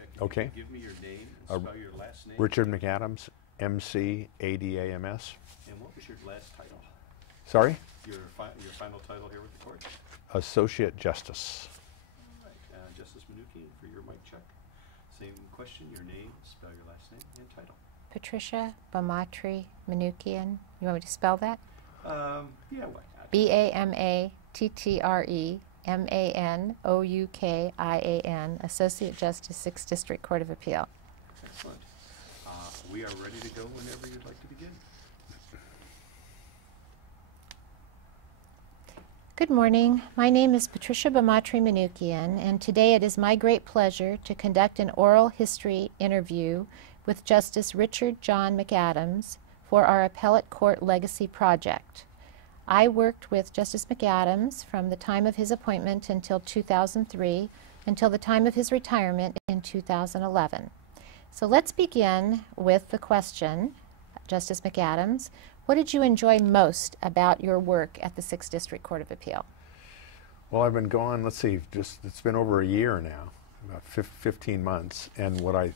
check. Okay. Give me your name and spell your last name. Richard McAdams, McAdams. And what was your last title? Sorry? Your final title here with the court? Associate Justice. All right. Justice Manukian, for your mic check. Same question, your name, spell your last name, and title. Patricia Bamatri Manukian. You want me to spell that? Yeah, why not? BAMATTREMANOUKIAN, Associate Justice, 6th District Court of Appeal. Excellent. We are ready to go whenever you'd like to begin. Good morning. My name is Patricia Bamatri Manukian, and today it is my great pleasure to conduct an oral history interview with Justice Richard John McAdams for our Appellate Court Legacy Project. I worked with Justice McAdams from the time of his appointment until 2003, until the time of his retirement in 2011. So let's begin with the question, Justice McAdams, what did you enjoy most about your work at the 6th District Court of Appeal? Well, I've been gone, let's see, it's been over a year now, about 15 months, and what I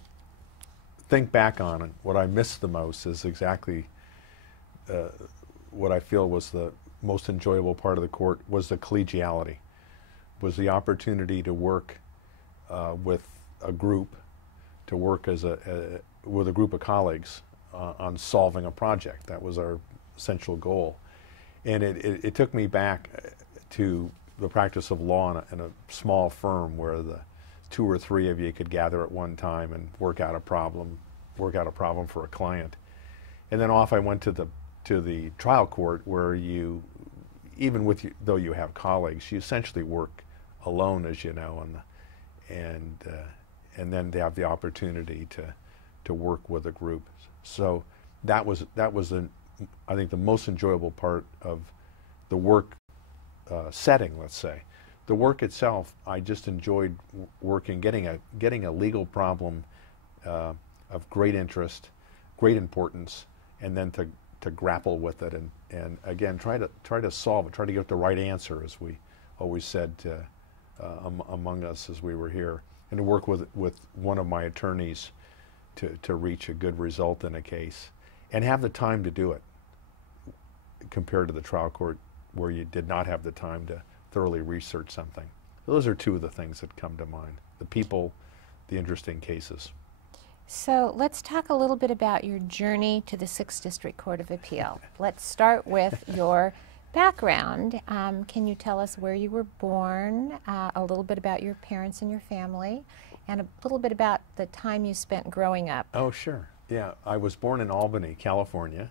think back on it, what I miss the most is exactly what I feel was the most enjoyable part of the court was the collegiality, was the opportunity to work with a group, to work as with a group of colleagues on solving a project. That was our essential goal. And it took me back to the practice of law in a small firm where the 2 or 3 of you could gather at one time and work out a problem for a client. And then off I went to the trial court where you, even though you have colleagues, you essentially work alone, as you know, and then they have the opportunity to work with a group. So that was I think the most enjoyable part of the work setting, let's say. The work itself, I just enjoyed working, getting a legal problem of great interest, great importance, and then to grapple with it and again try to solve it, try to get the right answer, as we always said among us as we were here, and to work with one of my attorneys to reach a good result in a case, and have the time to do it, compared to the trial court where you did not have the time to thoroughly research something. Those are 2 of the things that come to mind: the people, the interesting cases. So let's talk a little bit about your journey to the 6th District Court of Appeal. Let's start with your background. Can you tell us where you were born, a little bit about your parents and your family, and a little bit about the time you spent growing up? Oh, sure. Yeah, I was born in Albany, California.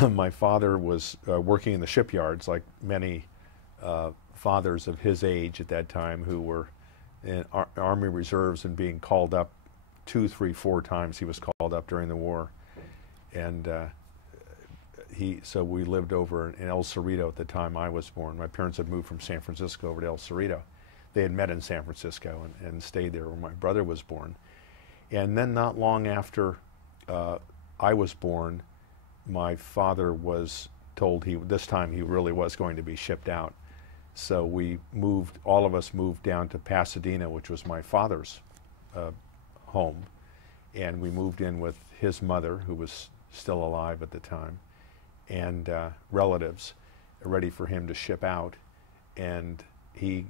My father was working in the shipyards, like many fathers of his age at that time who were in Army Reserves and being called up 2, 3, 4 times. He was called up during the war. And so we lived over in El Cerrito at the time I was born. My parents had moved from San Francisco over to El Cerrito. They had met in San Francisco and stayed there where my brother was born. And then not long after I was born, my father was told this time he really was going to be shipped out. So all of us moved down to Pasadena, which was my father's home. And we moved in with his mother, who was still alive at the time, and relatives ready for him to ship out. And he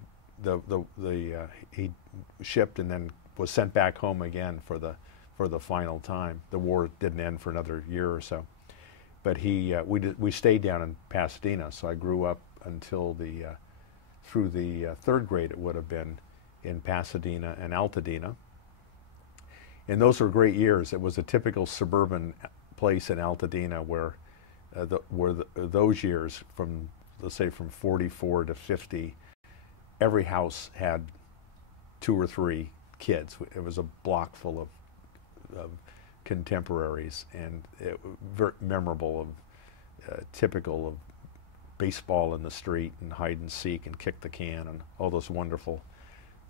shipped and then was sent back home again for the final time. The war didn't end for another year or so, but we stayed down in Pasadena. So I grew up until through the 3rd grade, it would have been, in Pasadena and Altadena. And those were great years. It was a typical suburban place in Altadena where those years, from let's say from 44 to 50, every house had 2 or 3 kids. It was a block full of contemporaries, and very memorable, typical of baseball in the street and hide and seek and kick the can and all those wonderful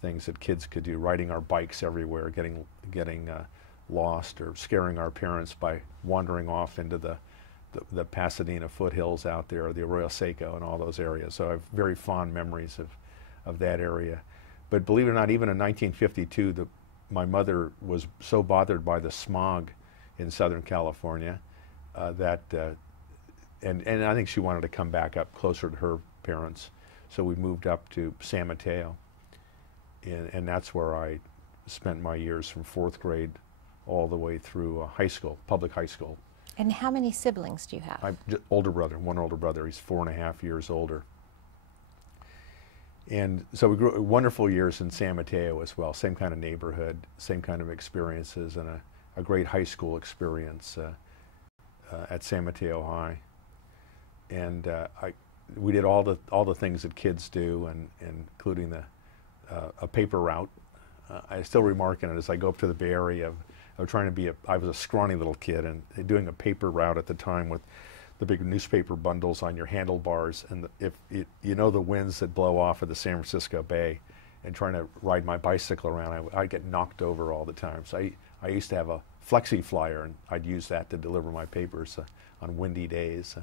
things that kids could do, riding our bikes everywhere, getting lost, or scaring our parents by wandering off into the Pasadena foothills out there, the Arroyo Seco and all those areas. So I have very fond memories of that area. But believe it or not, even in 1952, my mother was so bothered by the smog in Southern California that, and I think she wanted to come back up closer to her parents, so we moved up to San Mateo, and that's where I spent my years from 4th grade all the way through high school, public high school. And how many siblings do you have? Older brother, one older brother. He's 4.5 years older. And so we grew wonderful years in San Mateo as well. Same kind of neighborhood, same kind of experiences, and a great high school experience at San Mateo High. And we did all the things that kids do, and including a paper route. I still remark on it as I go up to the Bay Area. I was a scrawny little kid, and doing a paper route at the time with the big newspaper bundles on your handlebars, and you know the winds that blow off of the San Francisco Bay, and trying to ride my bicycle around, I'd get knocked over all the time. So I used to have a flexi flyer, and I'd use that to deliver my papers on windy days.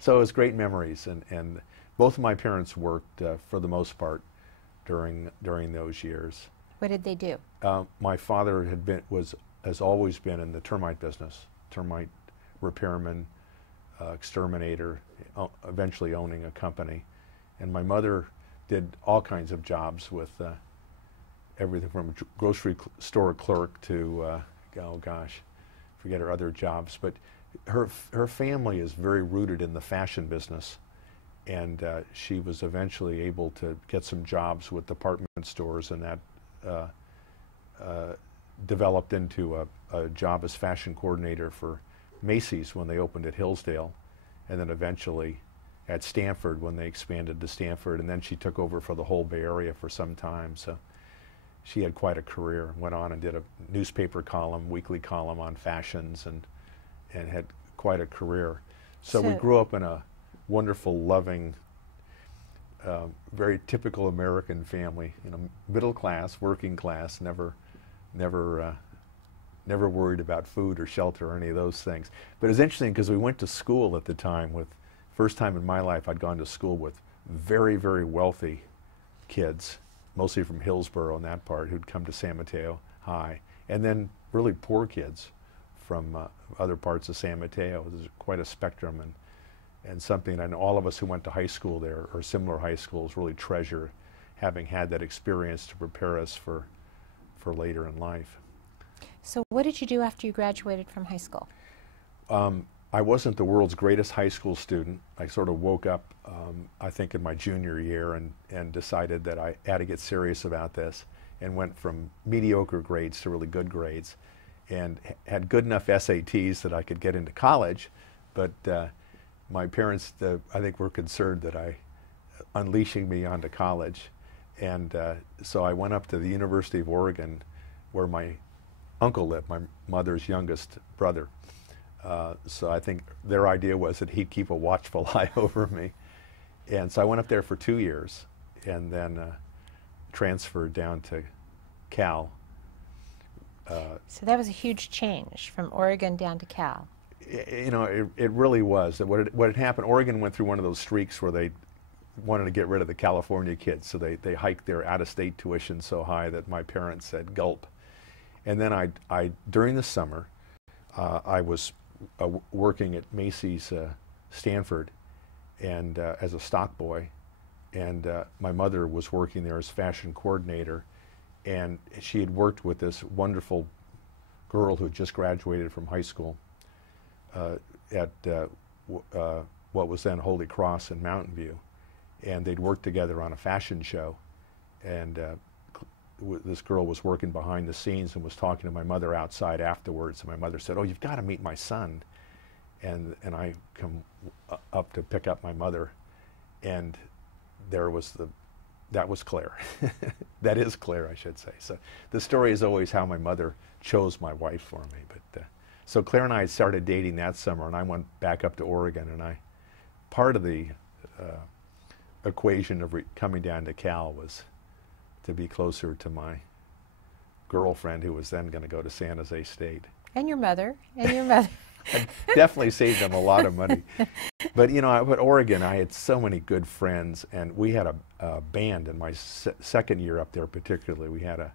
So it was great memories, and both of my parents worked for the most part during those years. What did they do? My father has always been in the termite business, termite repairman, exterminator, eventually owning a company. And my mother did all kinds of jobs with everything from a grocery store clerk to, oh gosh, forget her other jobs. But her family is very rooted in the fashion business. And she was eventually able to get some jobs with department stores, and that developed into a job as fashion coordinator for Macy's when they opened at Hillsdale, and then eventually at Stanford when they expanded to Stanford, and then she took over for the whole Bay Area for some time. So she had quite a career, went on and did a newspaper column, weekly column on fashions, and had quite a career. So we grew up in a wonderful, loving, very typical American family, middle class, working class, never worried about food or shelter or any of those things. But it's interesting because we went to school at the time first time in my life I'd gone to school with very, very wealthy kids, mostly from Hillsborough and that part, who'd come to San Mateo High, and then really poor kids from other parts of San Mateo. There's quite a spectrum, and something I know all of us who went to high school there or similar high schools really treasure, having had that experience to prepare us for later in life. So what did you do after you graduated from high school? I wasn't the world's greatest high school student. I sort of woke up, I think, in my junior year and decided that I had to get serious about this, and went from mediocre grades to really good grades, and had good enough SATs that I could get into college, but my parents, I think, were concerned that unleashing me onto college, and so I went up to the University of Oregon, where my uncle lived, my mother's youngest brother. So I think their idea was that he'd keep a watchful eye over me. And so I went up there for 2 years, and then transferred down to Cal. So that was a huge change from Oregon down to Cal. It really was. What had happened, Oregon went through one of those streaks where they wanted to get rid of the California kids, so they hiked their out-of-state tuition so high that my parents said gulp. And then I during the summer, I was working at Macy's Stanford, and as a stock boy, and my mother was working there as fashion coordinator, and she had worked with this wonderful girl who had just graduated from high school at what was then Holy Cross in Mountain View, and they'd worked together on a fashion show, and this girl was working behind the scenes and was talking to my mother outside afterwards, and my mother said, "Oh, you've got to meet my son." And I come up to pick up my mother, and that was Claire. That is Claire, I should say. So the story is always how my mother chose my wife for me. But so Claire and I started dating that summer, and I went back up to Oregon, and part of the equation of coming down to Cal was to be closer to my girlfriend, who was then going to go to San Jose State. And your mother. And your mother. I definitely saved them a lot of money. But at Oregon, I had so many good friends, and we had a band in my second year up there particularly. We had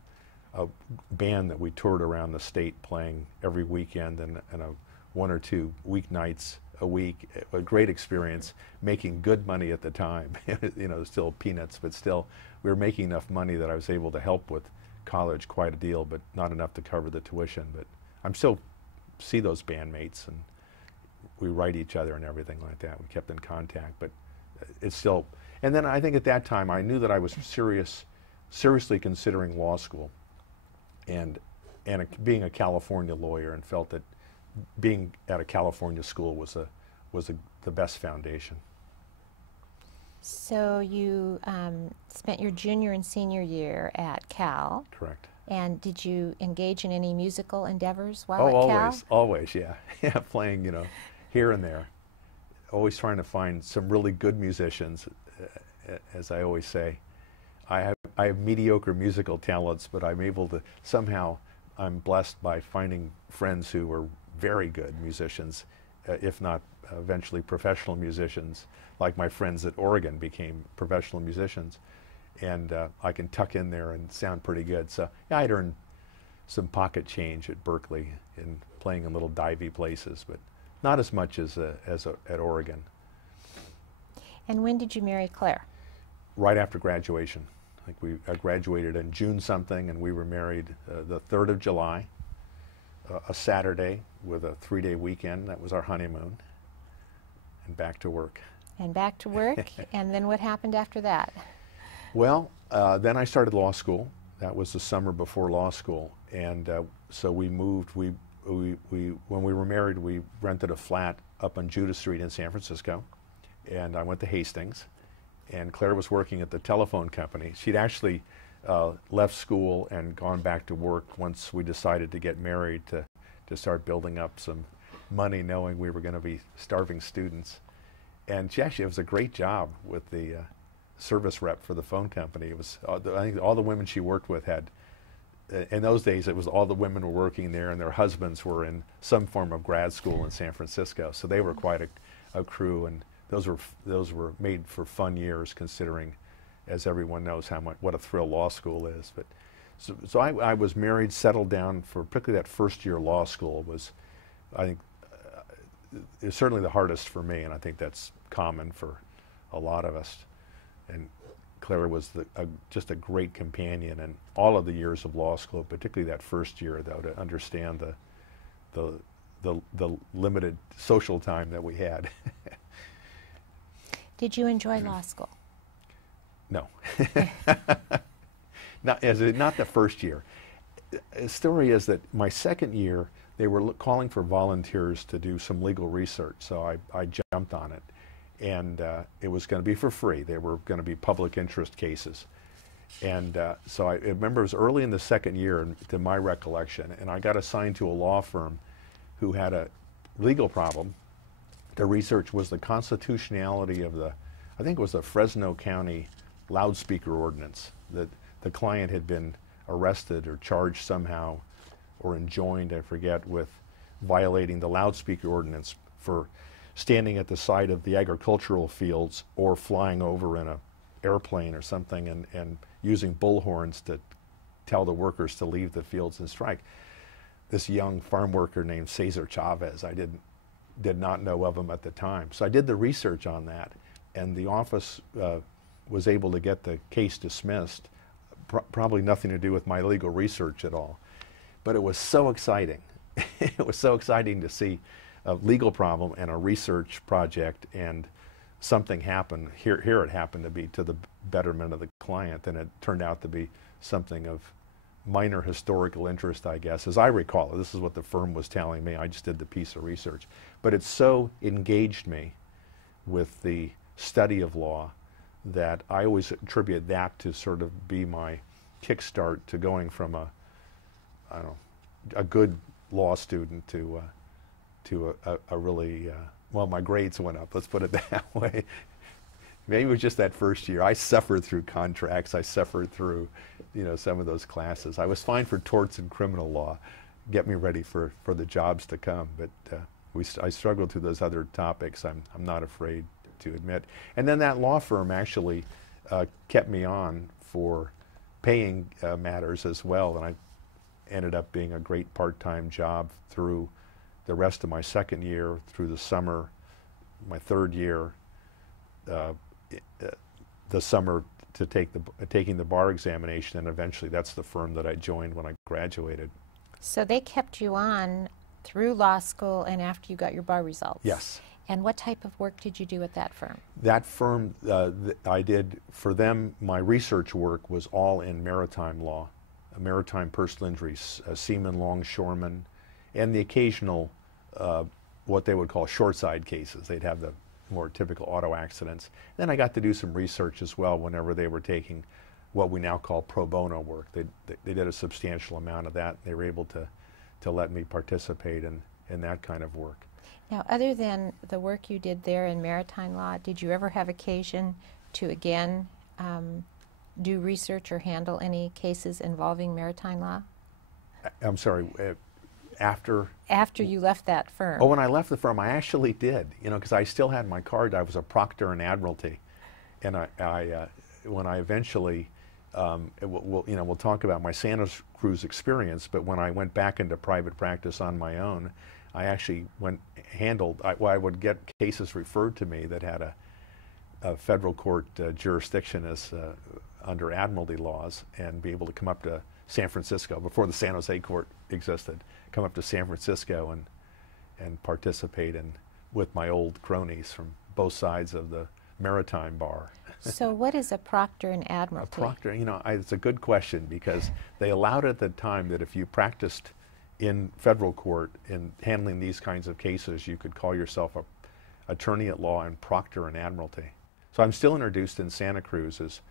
a band that we toured around the state playing every weekend and a 1 or 2 weeknights a week. A great experience, making good money at the time. You know, still peanuts, but still we were making enough money that I was able to help with college quite a deal, but not enough to cover the tuition. But I'm still see those bandmates, and we write each other and everything like that. We kept in contact, but it's still. And then I think at that time I knew that I was seriously considering law school, and being a California lawyer, and felt that being at a California school was the best foundation. So you spent your junior and senior year at Cal. Correct. And did you engage in any musical endeavors while Oh, at Cal? always, yeah. Yeah, playing, you know, here and there. Always trying to find some really good musicians, as I always say. I have mediocre musical talents, but I'm able to, somehow, I'm blessed by finding friends who are very good musicians, if not eventually professional musicians, like my friends at Oregon became professional musicians. And I can tuck in there and sound pretty good. So yeah, I'd earned some pocket change at Berkeley in playing in little divey places, but not as much as at Oregon. And when did you marry Claire? Right after graduation. I graduated in June something, and we were married the 3rd of July, a Saturday with a 3-day weekend. That was our honeymoon, and back to work. And back to work, and then what happened after that? Well, then I started law school. That was the summer before law school, and so we moved. When we were married, we rented a flat up on Judah Street in San Francisco, and I went to Hastings. And Claire was working at the telephone company. She'd actually left school and gone back to work once we decided to get married to start building up some money, knowing we were going to be starving students. And it was a great job with the service rep for the phone company. It was, I think all the women she worked with had, in those days, it was all the women were working there, and their husbands were in some form of grad school in San Francisco. So they were quite a crew, and those were made for fun years, considering, as everyone knows, what a thrill law school is. But so I was married, settled down for particularly that first year of law school was, I think, is certainly the hardest for me, and I think that's common for a lot of us. And Claire was just a great companion in all of the years of law school, particularly that first year, though, to understand the limited social time that we had. Did you enjoy law school? No. Not the first year. The story is that my second year, they were calling for volunteers to do some legal research, so I jumped on it. And it was going to be for free. They were going to be public interest cases. And so I remember it was early in the second year, to my recollection, and I got assigned to a law firm who had a legal problem. The research was the constitutionality of I think it was the Fresno County loudspeaker ordinance. That the client had been arrested or charged somehow, or enjoined, I forget, with violating the loudspeaker ordinance for standing at the side of the agricultural fields or flying over in an airplane or something and using bullhorns to tell the workers to leave the fields and strike. This young farm worker named Cesar Chavez, I did not know of him at the time. So I did the research on that, and the office was able to get the case dismissed. Probably nothing to do with my legal research at all. But it was so exciting. It was so exciting to see a legal problem and a research project, and something happened. Here it happened to be to the betterment of the client, and it turned out to be something of minor historical interest, I guess, as I recall it. This is what the firm was telling me. I just did the piece of research. But it so engaged me with the study of law that I always attribute that to sort of be my kickstart to going from a good law student to a really, well, my grades went up, let's put it that way. Maybe it was just that first year. I suffered through contracts. I suffered through, some of those classes. I was fine for torts and criminal law, get me ready for the jobs to come. But I struggled through those other topics, I'm not afraid to admit. And then that law firm actually kept me on for paying matters as well. And ended up being a great part-time job through the rest of my second year, through the summer, my third year, the summer to taking the bar examination, and eventually that's the firm that I joined when I graduated. So they kept you on through law school and after you got your bar results? Yes. And what type of work did you do at that firm? That firm, I did, for them, my research work was all in maritime law, maritime personal injuries, seamen, longshoremen, and the occasional, what they would call short-side cases. They'd have the more typical auto accidents. Then I got to do some research as well whenever they were taking what we now call pro bono work. They did a substantial amount of that. They were able to let me participate in that kind of work. Now, other than the work you did there in maritime law, did you ever have occasion to again do research or handle any cases involving maritime law? I'm sorry, after? After you left that firm. Oh, when I left the firm, I actually did, because I still had my card. I was a proctor in Admiralty. And when I eventually, we'll talk about my Santa Cruz experience, but when I went back into private practice on my own, I actually I would get cases referred to me that had a federal court jurisdiction as under Admiralty laws, and be able to come up to San Francisco before the San Jose court existed, come up to San Francisco and participate with my old cronies from both sides of the maritime bar. So what is a proctor in Admiralty? A proctor, it's a good question, because they allowed at the time that if you practiced in federal court in handling these kinds of cases, you could call yourself a attorney at law and proctor in Admiralty. So I'm still introduced in Santa Cruz as,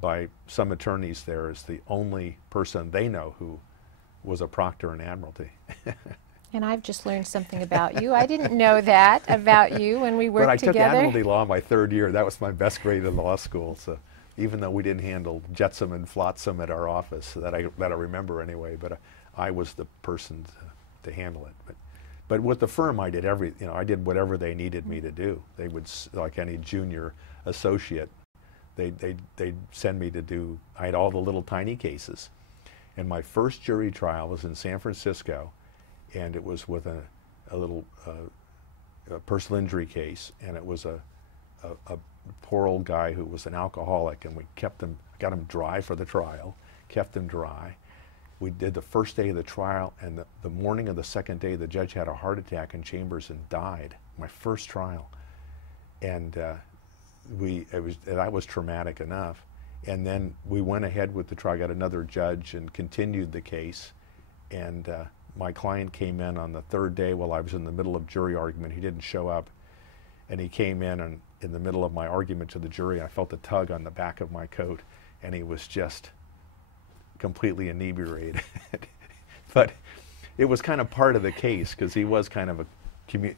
by some attorneys there, as the only person they know who was a proctor in Admiralty. And I've just learned something about you. I didn't know that about you when we worked together. But I took Admiralty law my third year. That was my best grade in law school. So even though we didn't handle jetsam and flotsam at our office, that I remember anyway, but I was the person to handle it. But with the firm, I did I did whatever they needed me to do. They would, like any junior associate, they'd send me to do. I had all the little tiny cases, and my first jury trial was in San Francisco, and it was with a little personal injury case, and it was a poor old guy who was an alcoholic, and we got him dry for the trial, kept him dry. We did the first day of the trial, and the morning of the second day, the judge had a heart attack in chambers and died. My first trial, and that was traumatic enough. And then we went ahead with the trial, got another judge, and continued the case. And my client came in on the third day while I was in the middle of jury argument. He didn't show up, and he came in the middle of my argument to the jury. I felt a tug on the back of my coat, and he was just completely inebriated. But it was kind of part of the case, because he was kind of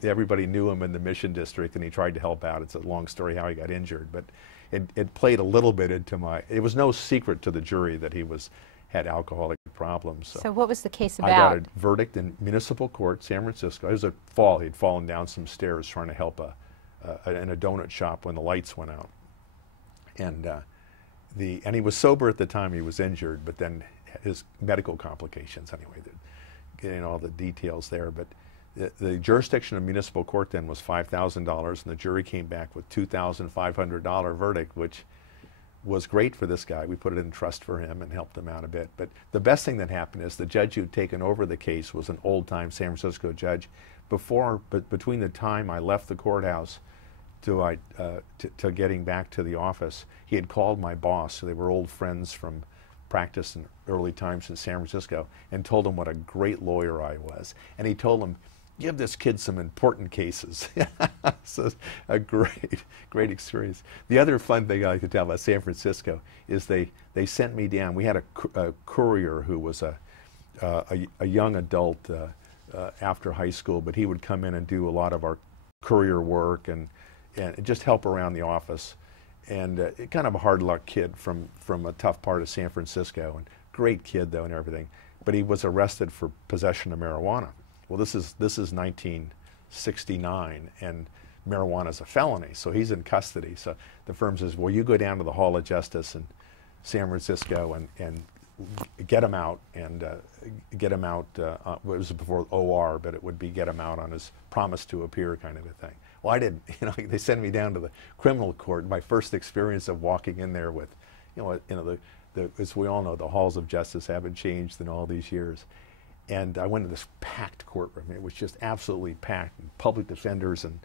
everybody knew him in the Mission District, and he tried to help out. It's a long story how he got injured, but it played a little bit into it was no secret to the jury that he had alcoholic problems. So what was the case about? I got a verdict in municipal court, San Francisco. It was a fall. He'd fallen down some stairs trying to help in a donut shop when the lights went out. And he was sober at the time he was injured, but then his medical complications anyway, getting all the details there. But the jurisdiction of municipal court then was $5,000, and the jury came back with $2,500 verdict, which was great for this guy. We put it in trust for him and helped him out a bit. But the best thing that happened is the judge who'd taken over the case was an old-time San Francisco judge. Between the time I left the courthouse to getting back to the office, he had called my boss, so they were old friends from practice in early times in San Francisco, and told him what a great lawyer I was. And he told him, give this kid some important cases. So a great experience. The other fun thing I like to tell about San Francisco is they sent me down. We had a courier who was a young adult after high school, but he would come in and do a lot of our courier work and just help around the office. And kind of a hard luck kid from a tough part of San Francisco, and great kid though and everything. But he was arrested for possession of marijuana. Well, this is 1969, and marijuana is a felony, so he's in custody. So the firm says, well, you go down to the Hall of Justice in San Francisco and get him out and get him out. It was before OR, but it would be get him out on his promise to appear kind of a thing. Well, I didn't. They sent me down to the criminal court. My first experience of walking in there with, as we all know, the halls of justice haven't changed in all these years. And I went to this packed courtroom. It was just absolutely packed. And public defenders and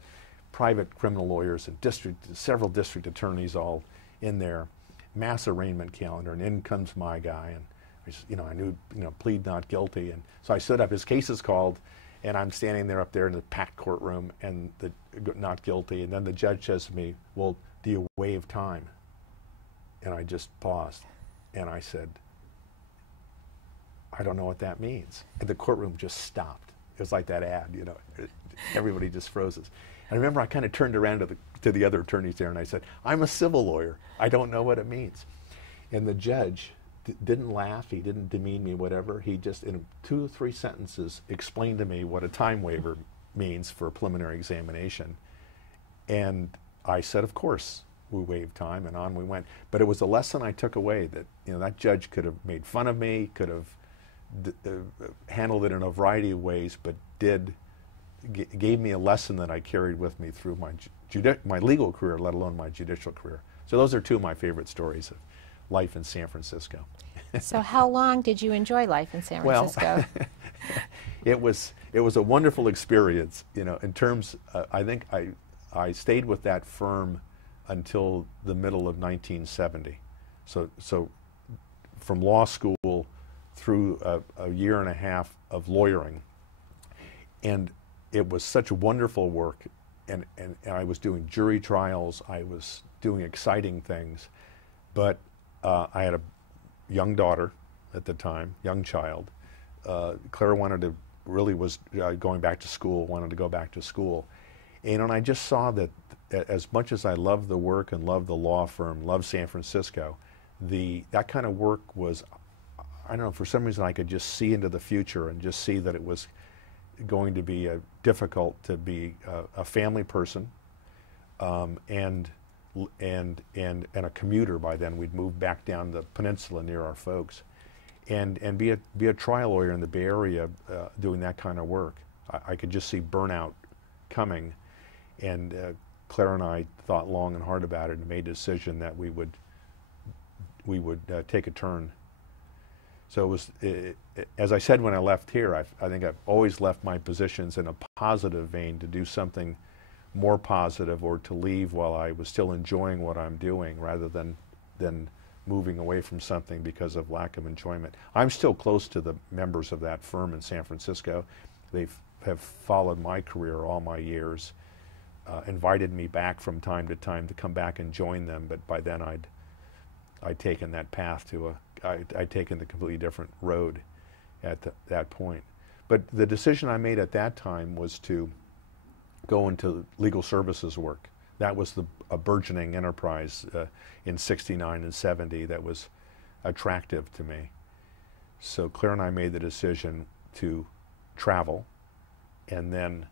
private criminal lawyers and several district attorneys all in there. Mass arraignment calendar, and in comes my guy, and I knew, plead not guilty, and so I stood up. His case is called, and I'm standing there up there in the packed courtroom, and the not guilty, and then the judge says to me, "Well, do you waive time?" And I just paused, and I said, "I don't know what that means." And the courtroom just stopped. It was like that ad, everybody just froze. I remember I kind of turned around to the other attorneys there and I said, "I'm a civil lawyer. I don't know what it means." And the judge didn't laugh. He didn't demean me, whatever. He just, in 2 or 3 sentences, explained to me what a time waiver means for a preliminary examination. And I said, of course, we waive time, and on we went. But it was a lesson I took away that, that judge could have made fun of me, could have handled it in a variety of ways, but gave me a lesson that I carried with me through my legal career, let alone my judicial career. So those are 2 of my favorite stories of life in San Francisco. So how long did you enjoy life in San Francisco? Well, it was a wonderful experience. In terms, I think I stayed with that firm until the middle of 1970. So from law school through a year and a half of lawyering, and it was such wonderful work, and I was doing jury trials, I was doing exciting things, but I had a young daughter at the time, young child. Claire really was going back to school, wanted to go back to school. And I just saw that as much as I loved the work and loved the law firm, loved San Francisco, that kind of work was, I don't know, for some reason I could just see into the future and just see that it was going to be difficult to be a family person, and a commuter. By then we'd moved back down the peninsula near our folks, and be a trial lawyer in the Bay Area doing that kind of work. I could just see burnout coming, and Claire and I thought long and hard about it and made a decision that we would take a turn. So it was, as I said when I left here, I think I've always left my positions in a positive vein to do something more positive, or to leave while I was still enjoying what I'm doing, rather than moving away from something because of lack of enjoyment. I'm still close to the members of that firm in San Francisco. They have followed my career all my years, invited me back from time to time to come back and join them, but by then I'd taken that path I'd taken the completely different road at that point. But the decision I made at that time was to go into legal services work. That was a burgeoning enterprise in '69 and '70 that was attractive to me. So Claire and I made the decision to travel, and then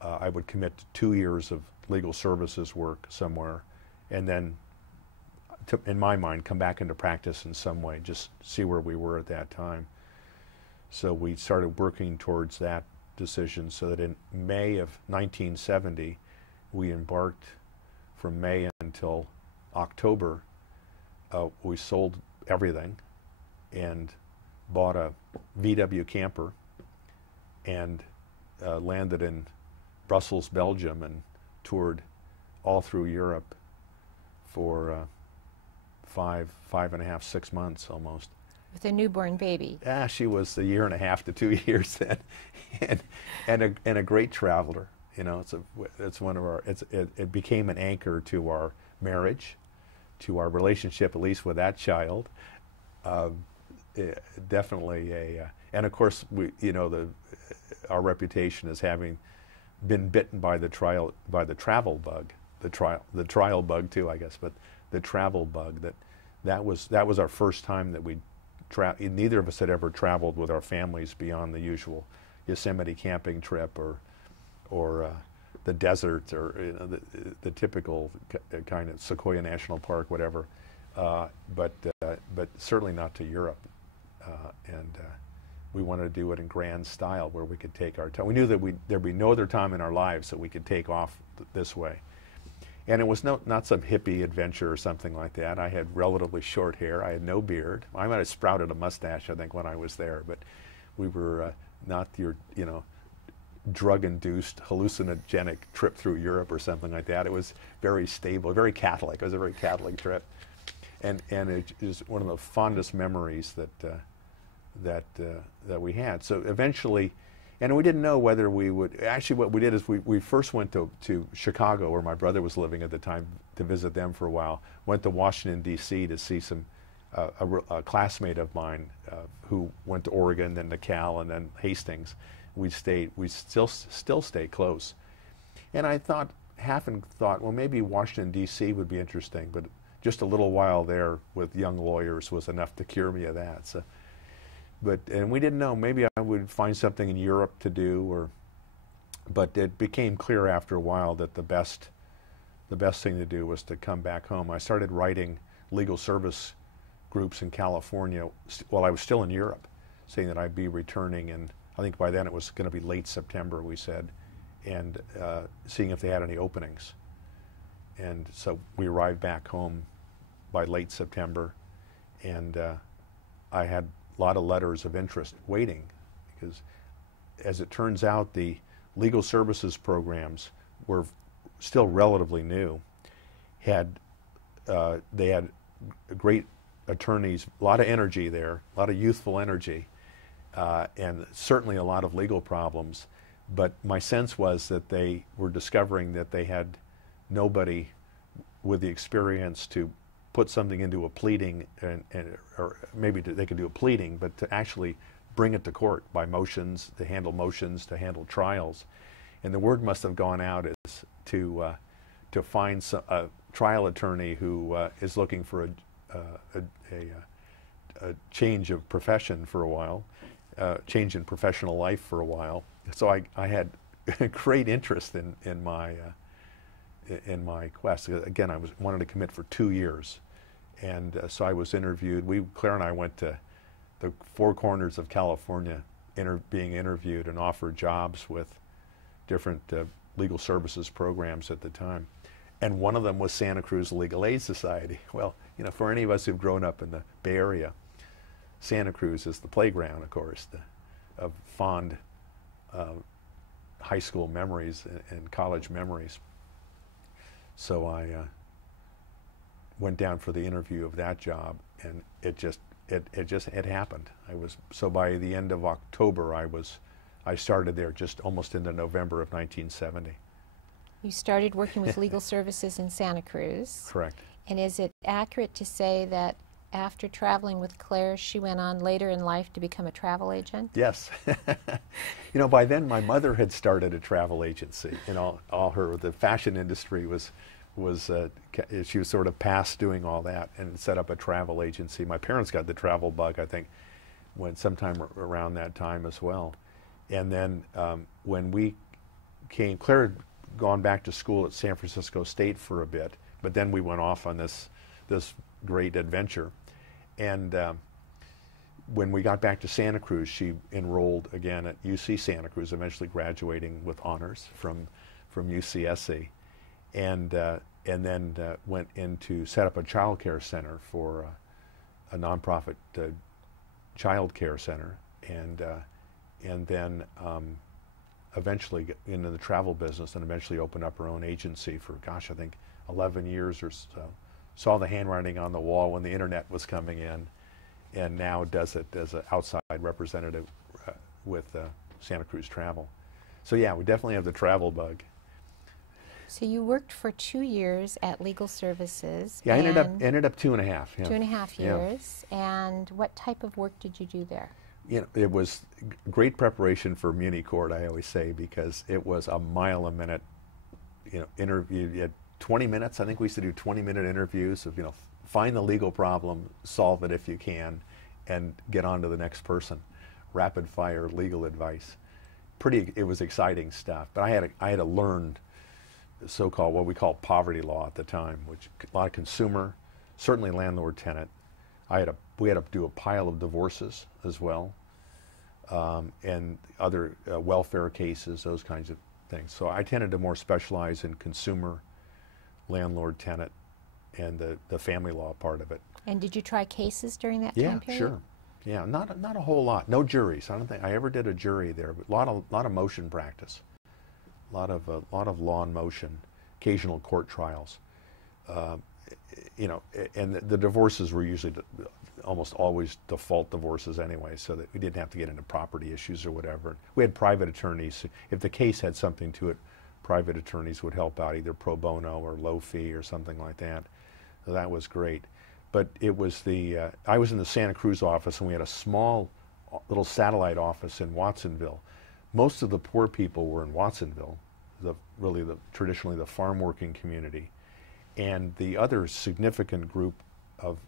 I would commit to 2 years of legal services work somewhere, and then, in my mind, come back into practice in some way, just see where we were at that time. So we started working towards that decision, so that in May of 1970, we embarked. From May until October, we sold everything and bought a VW camper and landed in Brussels, Belgium, and toured all through Europe for 5.5, 6 months almost. With a newborn baby. She was 1.5 to 2 years then, and a great traveler. It's one of our. It became an anchor to our marriage, to our relationship, at least with that child. Definitely and of course our reputation as having been bitten by the travel bug, the trial bug too, I guess, but the travel bug. That was our first time that we. Neither of us had ever traveled with our families beyond the usual Yosemite camping trip or the desert, or the typical kind of Sequoia National Park, whatever, but certainly not to Europe. and we wanted to do it in grand style where we could take our time. We knew that there'd be no other time in our lives that we could take off this way. And it was not some hippie adventure or something like that. I had relatively short hair. I had no beard. I might have sprouted a mustache, I think, when I was there, but we were not your, drug-induced, hallucinogenic trip through Europe or something like that. It was very stable, very Catholic. It was a very Catholic trip. And it is one of the fondest memories that we had. So eventually, and we didn't know whether we would, actually what we did is we first went to Chicago, where my brother was living at the time, to visit them for a while. Went to Washington, D.C. to see a classmate of mine who went to Oregon, then to Cal, and then Hastings. We still stay close. And I thought, well, maybe Washington, D.C. would be interesting, but just a little while there with young lawyers was enough to cure me of that. So, and we didn't know, maybe I would find something in Europe to do, but it became clear after a while that the best thing to do was to come back home. I started writing legal service groups in California while I was still in Europe, saying that I'd be returning, and I think by then it was going to be late September, we said, and seeing if they had any openings. And so we arrived back home by late September, and I had a lot of letters of interest waiting, because as it turns out, the legal services programs were still relatively new. They had great attorneys, a lot of energy there, a lot of youthful energy, and certainly a lot of legal problems. But my sense was that they were discovering that they had nobody with the experience to put something into a pleading, or maybe they could do a pleading, but to actually bring it to court by motions, to handle trials. And the word must have gone out as to find a trial attorney who is looking for a change of profession for a while, change in professional life for a while. So I had great interest in my quest. Again, I wanted to commit for 2 years, and so I was interviewed. Claire and I went to the four corners of California, being interviewed and offered jobs with different legal services programs at the time, and one of them was Santa Cruz Legal Aid Society. Well, for any of us who've grown up in the Bay Area, Santa Cruz is the playground, of course, of fond high school memories and college memories. So I went down for the interview of that job, and it happened. So by the end of October, I started there just almost into November of 1970. You started working with legal services in Santa Cruz. Correct. And is it accurate to say that after traveling with Claire, she went on later in life to become a travel agent? Yes. By then my mother had started a travel agency. The fashion industry she was sort of past doing all that and set up a travel agency. My parents got the travel bug, I think, sometime around that time as well. And then when we came, Claire had gone back to school at San Francisco State for a bit, but then we went off on this great adventure. And when we got back to Santa Cruz, she enrolled again at UC Santa Cruz, eventually graduating with honors from UCSC, and then went in to set up a child care center for a nonprofit child care center, and then eventually get into the travel business, and eventually opened up her own agency for, I think 11 years or so. Saw the handwriting on the wall when the internet was coming in, and now does it as an outside representative with Santa Cruz Travel. So yeah, we definitely have the travel bug. So you worked for 2 years at Legal Services. Yeah, I ended up 2.5. Yeah. 2.5 years. Yeah. And what type of work did you do there? It was great preparation for Muni Court, I always say, because it was a mile a minute, interview. You had 20 minutes. I think we used to do 20-minute interviews of, find the legal problem, solve it if you can, and get on to the next person. Rapid fire legal advice. It was exciting stuff. But I had to learn so-called what we call poverty law at the time, which a lot of consumer, certainly landlord-tenant. I had a we had to do a pile of divorces as well, and other welfare cases, those kinds of things. So I tended to more specialize in consumer, landlord, tenant, and the family law part of it. And did you try cases during that Yeah, time period? sure. Yeah, not a whole lot. No juries. I don't think I ever did a jury there. But lot of motion practice, a lot of law in motion, occasional court trials. You know, and the divorces were usually almost always default divorces anyway, so that we didn't have to get into property issues or whatever. We had private attorneys. If the case had something to it, private attorneys would help out, either pro bono or low fee or something like that. So that was great. But it was I was in the Santa Cruz office, and we had a small little satellite office in Watsonville. Most of the poor people were in Watsonville, traditionally the farm working community. And the other significant group of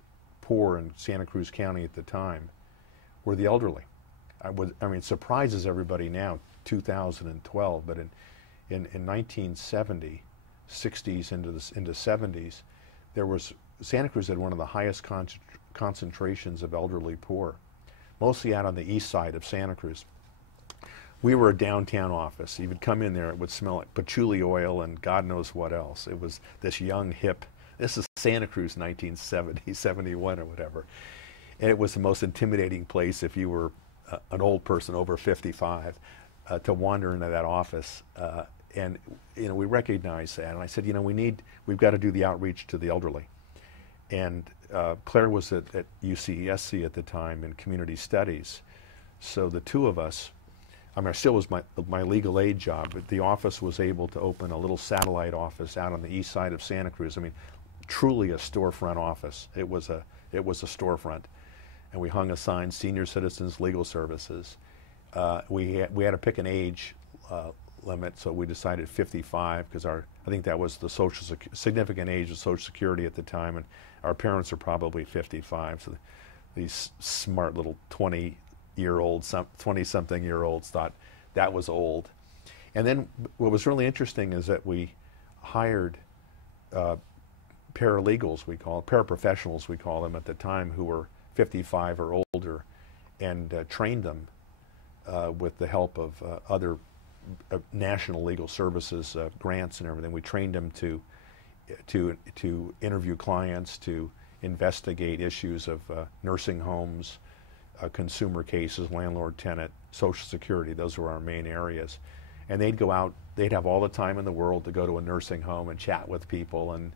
poor in Santa Cruz County at the time were the elderly. I mean, it surprises everybody now, 2012, but in 1970, 60s into 70s, Santa Cruz had one of the highest concentrations of elderly poor, mostly out on the east side of Santa Cruz. We were a downtown office. You would come in there, it would smell like patchouli oil and God knows what else. It was this young, hip, this is Santa Cruz 1970, 71 or whatever. And it was the most intimidating place if you were an old person over 55 to wander into that office. And you know, we recognized that. And I said, you know, we've got to do the outreach to the elderly. And Claire was at UCSC at the time in community studies. So the two of us, I mean, it still was my legal aid job, but the office was able to open a little satellite office out on the east side of Santa Cruz. I mean, truly a storefront office. It was a storefront, and we hung a sign: Senior Citizens Legal Services. We had to pick an age limit, so we decided 55 because I think that was the significant age of Social Security at the time, and our parents are probably 55. So these smart little 20-something-year-olds thought that was old. And then what was really interesting is that we hired paralegals, paraprofessionals we call them at the time, who were 55 or older, and trained them with the help of other national legal services grants and everything. We trained them to interview clients, to investigate issues of nursing homes, consumer cases, landlord, tenant, Social Security. Those were our main areas. And they'd go out, they'd have all the time in the world to go to a nursing home and chat with people and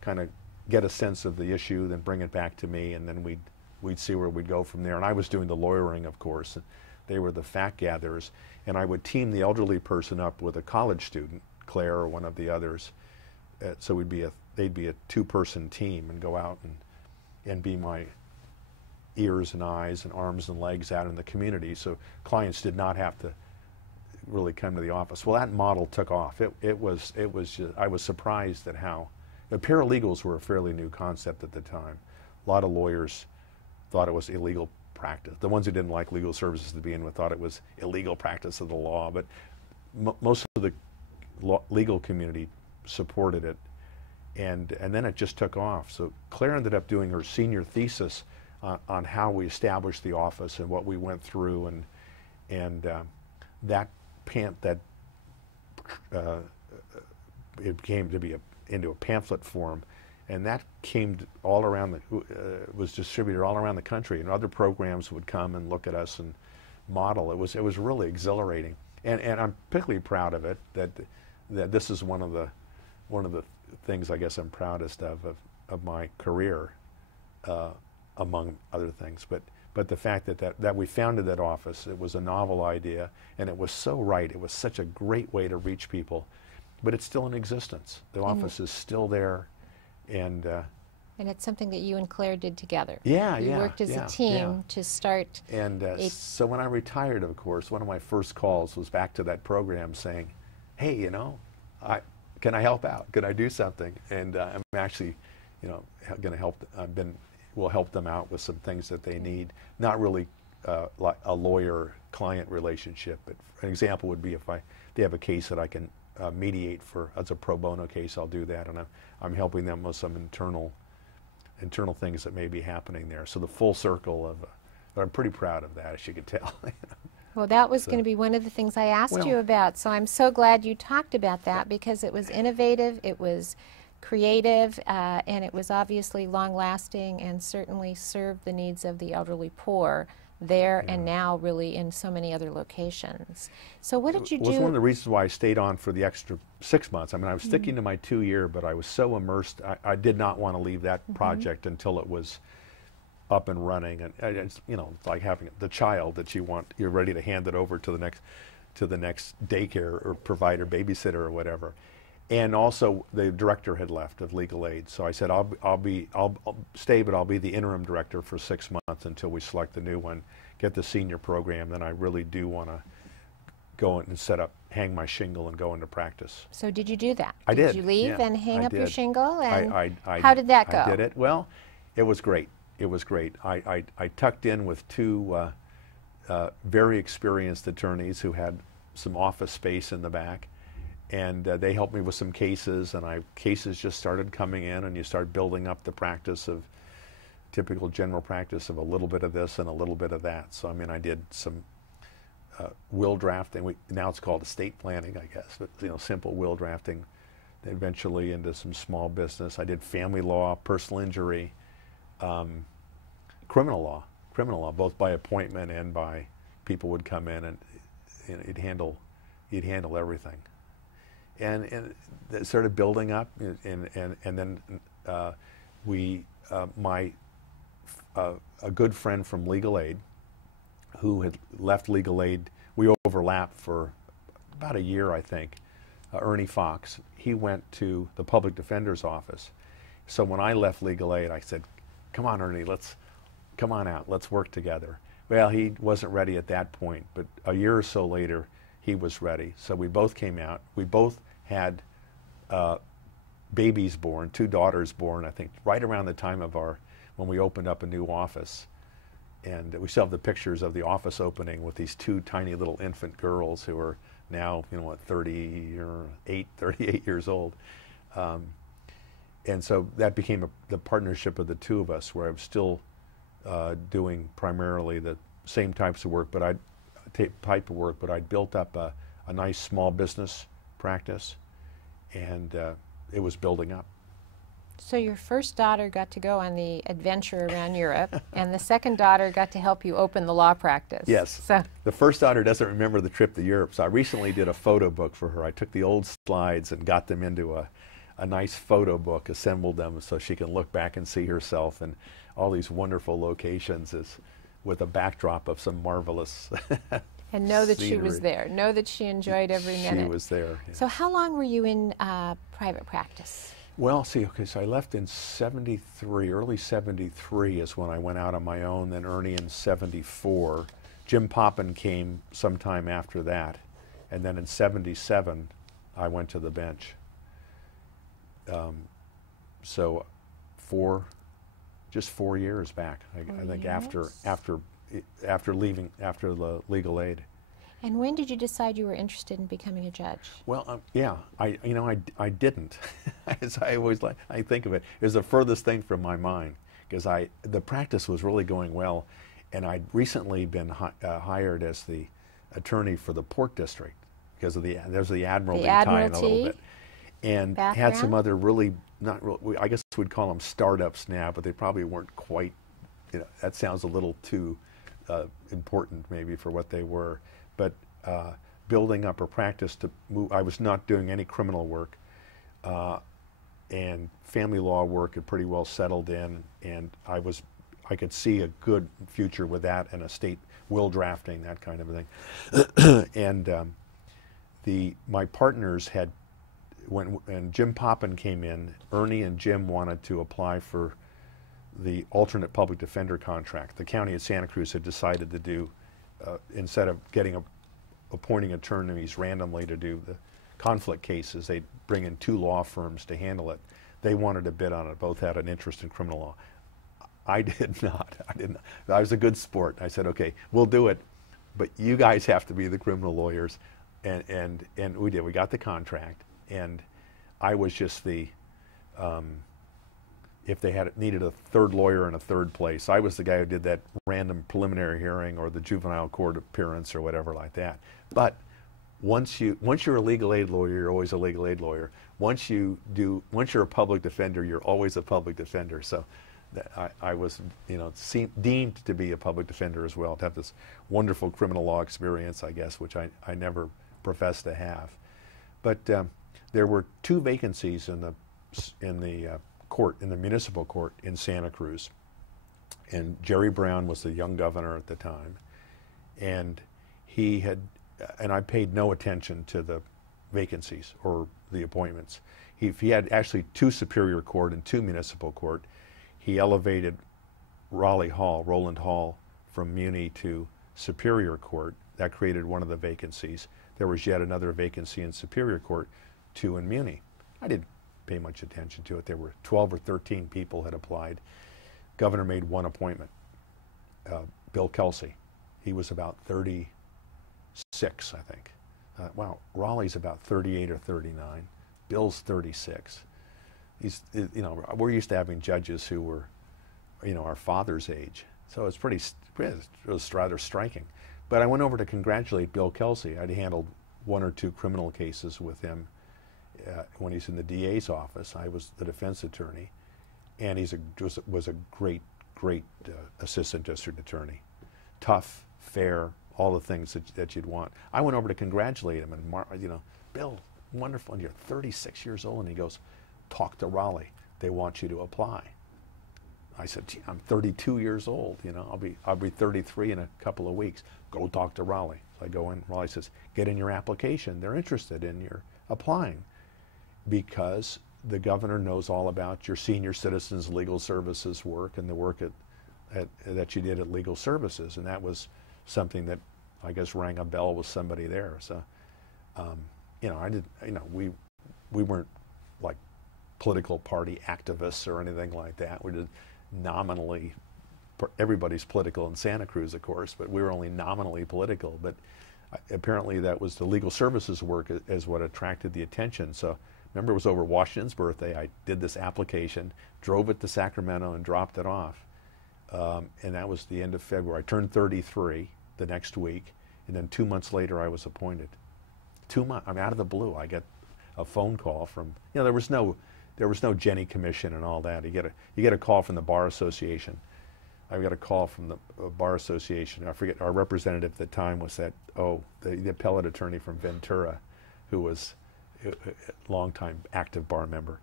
kind of get a sense of the issue, then bring it back to me, and then we'd see where we'd go from there. And I was doing the lawyering, of course. They were the fact gatherers. And I would team the elderly person up with a college student, Claire or one of the others. So they'd be a two-person team and go out and be my ears and eyes and arms and legs out in the community, so clients did not have to really come to the office. Well, that model took off. It was just, I was surprised at how paralegals were a fairly new concept at the time. A lot of lawyers thought it was illegal practice. The ones who didn't like legal services to begin with thought it was illegal practice of the law, but most of the legal community supported it, and then it just took off. So Claire ended up doing her senior thesis on how we established the office and what we went through, and that it came to be into a pamphlet form, and that came all around was distributed all around the country, and other programs would come and look at us and model. It was really exhilarating, and I'm particularly proud of it. That this is one of the things I guess I'm proudest of my career. Among other things, but the fact that we founded that office, it was a novel idea, and it was so right. It was such a great way to reach people, but it's still in existence. The office is still there, and it's something that you and Claire did together. Yeah, you worked as a team to start. And so when I retired, of course, one of my first calls was back to that program saying, "Hey, you know, can I help out? Can I do something?" And I'm actually, you know, going to help. We'll help them out with some things that they need. Not really like a lawyer-client relationship, but an example would be if they have a case that I can mediate for as a pro bono case, I'll do that, and I'm helping them with some internal internal things that may be happening there. So the full circle of, but I'm pretty proud of that, as you can tell. Well, that was So- going to be one of the things I asked Well- you about. So I'm so glad you talked about that because it was innovative, it was creative, and it was obviously long-lasting and certainly served the needs of the elderly poor there and now really in so many other locations. So what did you It was do? one of the reasons why I stayed on for the extra 6 months. I mean, I was sticking to my 2-year, but I was so immersed. I did not want to leave that project until it was up and running. And it's, you know, it's like having the child that you're ready to hand it over to the next daycare or provider, babysitter or whatever. And also the director had left of legal aid, so I said I'll stay, but I'll be the interim director for 6 months until we select the new one, get the senior program. Then I really do want to go in and hang my shingle and go into practice. So did you do that? I did. Did you leave Yeah, and hang I up your did. shingle? And I how did that go? I did it. Well, it was great. It was great. I tucked in with two very experienced attorneys who had some office space in the back. And they helped me with some cases, and cases just started coming in, and you start building up the practice of typical general practice of a little bit of this and a little bit of that. So I mean, I did some will drafting. Now it's called estate planning, I guess, but you know, simple will drafting. Eventually into some small business. I did family law, personal injury, criminal law, both by appointment and by people would come in, and you'd handle everything. And it started building up, and then a good friend from legal aid who had left legal aid, we overlapped for about a year, I think, Ernie Fox. He went to the public defender's office. So when I left legal aid, I said, come on, Ernie, come on out, let's work together. Well, he wasn't ready at that point, but a year or so later, he was ready. So we both came out. We both had babies born, 2 daughters born, I think, right around the time of when we opened up a new office. And we still have the pictures of the office opening with these 2 tiny little infant girls who are now, 38 years old. And so that became the partnership of the 2 of us, where I was still doing primarily the same type of work, but I'd built up a nice small business practice, and it was building up. So your first daughter got to go on the adventure around Europe, and the second daughter got to help you open the law practice. Yes. So The first daughter doesn't remember the trip to Europe, so I recently did a photo book for her. I took the old slides and got them into a nice photo book, assembled them so she can look back and see herself in all these wonderful locations with a backdrop of some marvelous and know that she was scenery. there. Know that she enjoyed every minute. She was there. Yeah. So how long were you in private practice? Well, so I left in 73, early 73 is when I went out on my own, then Ernie in 74. Jim Poppin came sometime after that, and then in 77, I went to the bench. So just 4 years back, I think after leaving, after the legal aid. And when did you decide you were interested in becoming a judge? Well, yeah, I didn't. As I always I think of it, it was the furthest thing from my mind, because the practice was really going well, and I'd recently been hired as the attorney for the Port District because of there's the Admiralty tie in a little bit, and had some other really I guess we'd call them startups now, but they probably weren't quite. That sounds a little too important maybe for what they were. But building up a practice to move, I was not doing any criminal work, and family law work had pretty well settled in, and I could see a good future with that and estate will drafting, that kind of a thing. And my partners had, when Jim Poppin came in, Ernie and Jim wanted to apply for the alternate public defender contract. The county of Santa Cruz had decided to do, instead of appointing attorneys randomly to do the conflict cases, they'd bring in 2 law firms to handle it. They wanted to bid on it. Both had an interest in criminal law. I did not. I was a good sport. I said, okay, we'll do it, but you guys have to be the criminal lawyers. And we did. We got the contract, and I was just the if they needed a third lawyer in a third place. I was the guy who did that random preliminary hearing or the juvenile court appearance or whatever like that. But once you're a legal aid lawyer, you're always a legal aid lawyer. Once you're a public defender, you're always a public defender. So I was, deemed to be a public defender as well, to have this wonderful criminal law experience, I guess, which I never professed to have. But there were 2 vacancies in the court, in the municipal court in Santa Cruz. And Jerry Brown was the young governor at the time. And I paid no attention to the vacancies or the appointments. He had actually 2 Superior Court and 2 municipal court. He elevated Roland Hall, from Muni to Superior Court. That created one of the vacancies. There was yet another vacancy in Superior Court, 2 in Muni. I didn't pay much attention to it. There were 12 or 13 people had applied. Governor made 1 appointment, Bill Kelsey. He was about 36, I think. Wow, Raleigh's about 38 or 39. Bill's 36. We're used to having judges who were, our father's age. So it's it was rather striking. But I went over to congratulate Bill Kelsey. I'd handled 1 or 2 criminal cases with him when he's in the DA's office. I was the defense attorney, and he was a great assistant district attorney. Tough, fair, all the things that you'd want. I went over to congratulate him, and Bill, wonderful, and you're 36 years old, and he goes, talk to Raleigh. They want you to apply. I said, gee, I'm 32 years old. I'll be 33 in a couple of weeks. Go talk to Raleigh. So I go in. Raleigh says, get in your application. They're interested in your applying, because the governor knows all about your senior citizens legal services work and the work that you did at legal services, and that was something that I guess rang a bell with somebody there. So, we weren't like political party activists or anything like that. We did nominally, everybody's political in Santa Cruz, of course, but we were only nominally political. But apparently that was the legal services work is what attracted the attention. So remember, it was over Washington's birthday. I did this application, drove it to Sacramento, and dropped it off. And that was the end of February. I turned 33 the next week, and then 2 months later I was appointed. 2 months, I'm out of the blue. I get a phone call from, there was no Jenny Commission and all that. You get a call from the Bar Association. I got a call from the Bar Association. I forget, our representative at the time was the appellate attorney from Ventura, who was a longtime active bar member.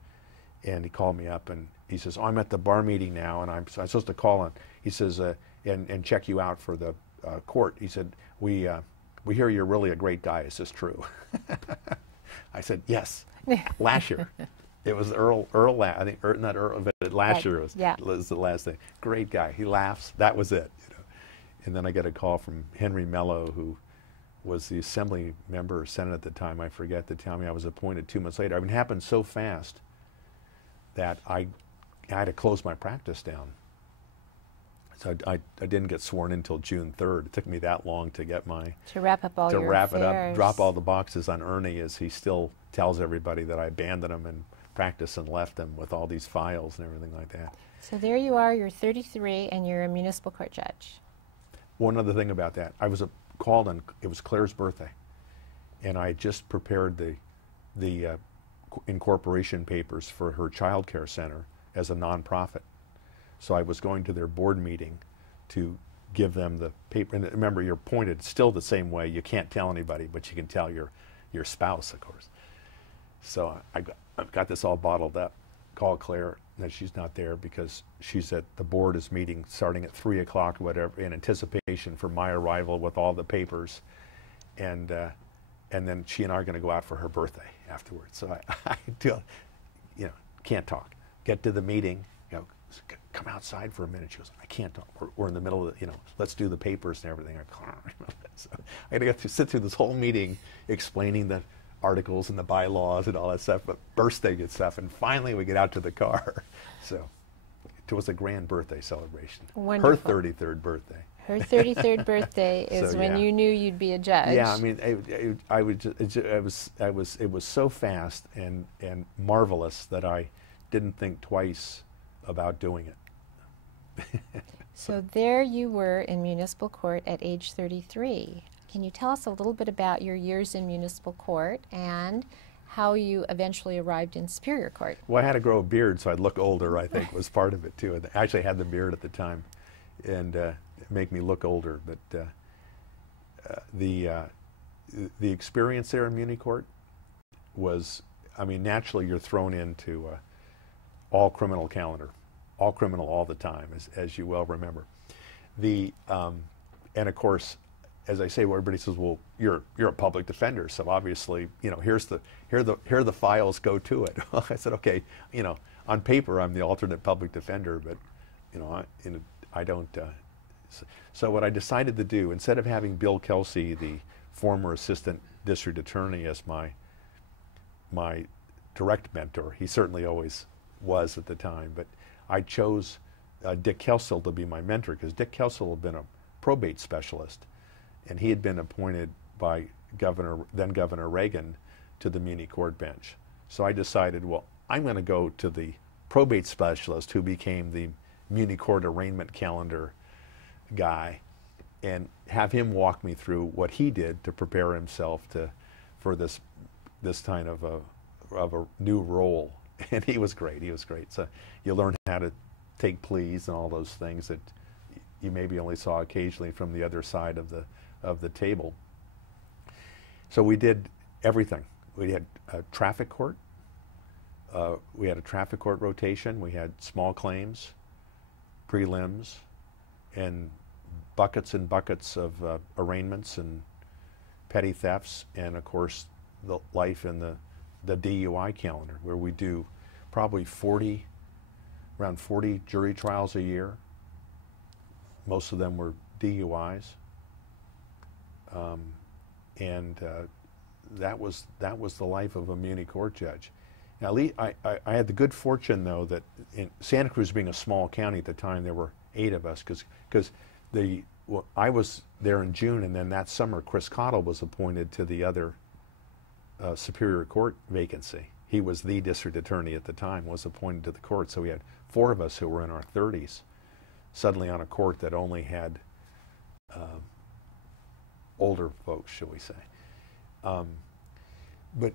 And he called me up and he says, I'm at the bar meeting now, and I'm supposed to call on. He says, and check you out for the court. He said, we hear you're really a great guy. Is this true? I said, yes. Lasher. It was I think not Earl, but Lasher was the last thing. Great guy. He laughs. That was it. And then I get a call from Henry Mello, who was the assembly member or Senate at the time, I forget, to tell me I was appointed 2 months later. I mean, it happened so fast that I had to close my practice down. So I didn't get sworn in until June 3rd. It took me that long to get to wrap up all your affairs. To wrap it up, drop all the boxes on Ernie, as he still tells everybody that I abandoned him in practice and left him with all these files and everything like that. So there you are, you're 33 and you're a municipal court judge. One other thing about that, I was called on, it was Claire's birthday, and I just prepared the incorporation papers for her child care center as a nonprofit. So I was going to their board meeting to give them the paper. And remember, you're appointed still the same way. You can't tell anybody, but you can tell your spouse, of course. So I've got this all bottled up. Call Claire, that she's not there because she's at the board is meeting starting at 3 o'clock or whatever in anticipation for my arrival with all the papers. And then she and I are going to go out for her birthday afterwards. So I can't talk. Get to the meeting, come outside for a minute. She goes, I can't talk. We're in the middle of let's do the papers and everything. So I had to sit through this whole meeting explaining the articles and the bylaws and all that stuff, but bursting and stuff. And finally we get out to the car. So it was a grand birthday celebration. Wonderful. Her 33rd birthday. Her 33rd birthday is So, when you knew you'd be a judge. Yeah, I mean, it was so fast and marvelous that I didn't think twice about doing it. So there you were in municipal court at age 33. Can you tell us a little bit about your years in municipal court and how you eventually arrived in Superior Court? Well, I had to grow a beard so I'd look older, I think, was part of it too. I actually had the beard at the time, and make me look older. But the experience there in Muni Court was, I mean, naturally you're thrown into all criminal calendar, all criminal all the time, as you well remember. And of course, as I say, well, everybody says, well, you're a public defender, so obviously, you know, here are the files, go to it. I said, okay, you know, on paper I'm the alternate public defender, but you know, I don't. So what I decided to do, instead of having Bill Kelsey, the former assistant district attorney, as my direct mentor, he certainly always was at the time, but I chose Dick Kelsel to be my mentor, because Dick Kelsel had been a probate specialist, and he had been appointed by then Governor Reagan to the Muni Court bench. So I decided, well, I'm going to go to the probate specialist who became the Muni Court arraignment calendar guy, and have him walk me through what he did to prepare himself for this kind of a new role. And he was great. He was great. So you learn how to take pleas and all those things that you maybe only saw occasionally from the other side of the table. So we did everything. We had a traffic court. We had a traffic court rotation. We had small claims, prelims, and buckets and buckets of arraignments and petty thefts, and of course the life in the DUI calendar, where we do probably around 40 jury trials a year. Most of them were DUIs, and that was the life of a Muni Court judge. Now, I had the good fortune, though, that in Santa Cruz being a small county at the time, there were 8 of us, because I was there in June, and then that summer Chris Cottle was appointed to the other Superior Court vacancy. He was the district attorney at the time, was appointed to the court, so we had 4 of us who were in our 30s suddenly on a court that only had older folks, shall we say. But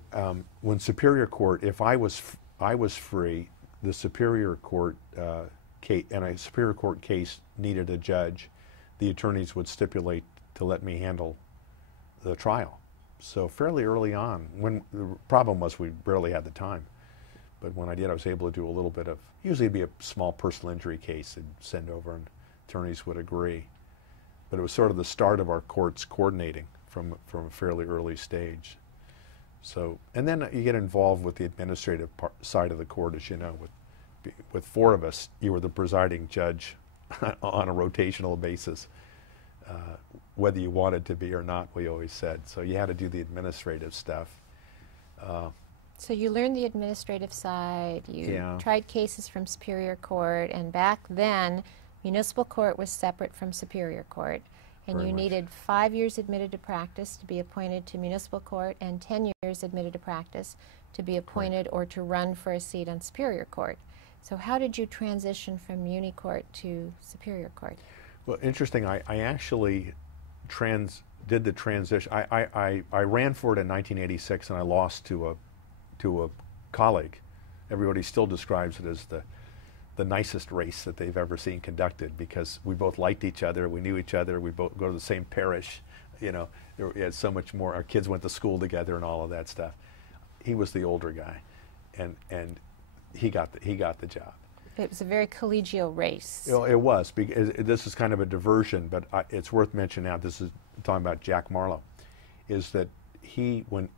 when Superior Court, if I was free, the Superior Court and a Superior Court case needed a judge, the attorneys would stipulate to let me handle the trial. So fairly early on, when the problem was we barely had the time, but when I did, I was able to do a little bit of, usually it'd be a small personal injury case and send over, and attorneys would agree. But it was sort of the start of our courts coordinating from a fairly early stage. So, and then you get involved with the administrative side of the court, as you know. With 4 of us, you were the presiding judge on a rotational basis, whether you wanted to be or not, we always said. So you had to do the administrative stuff. So you learned the administrative side, you tried cases from Superior Court, and back then, municipal court was separate from Superior Court, and you needed 5 years admitted to practice to be appointed to municipal court, and 10 years admitted to practice to be appointed or to run for a seat on Superior Court. So how did you transition from Muni Court to Superior Court? Well, interesting. I actually did the transition. I ran for it in 1986, and I lost to a colleague. Everybody still describes it as the nicest race that they've ever seen conducted, because we both liked each other, we knew each other, we both go to the same parish, you know, we had so much more, our kids went to school together and all of that stuff. He was the older guy, and he got the job. It was a very collegial race. You know, it was, because this is kind of a diversion, but it's worth mentioning now, this is talking about Jack Marlowe, is that he won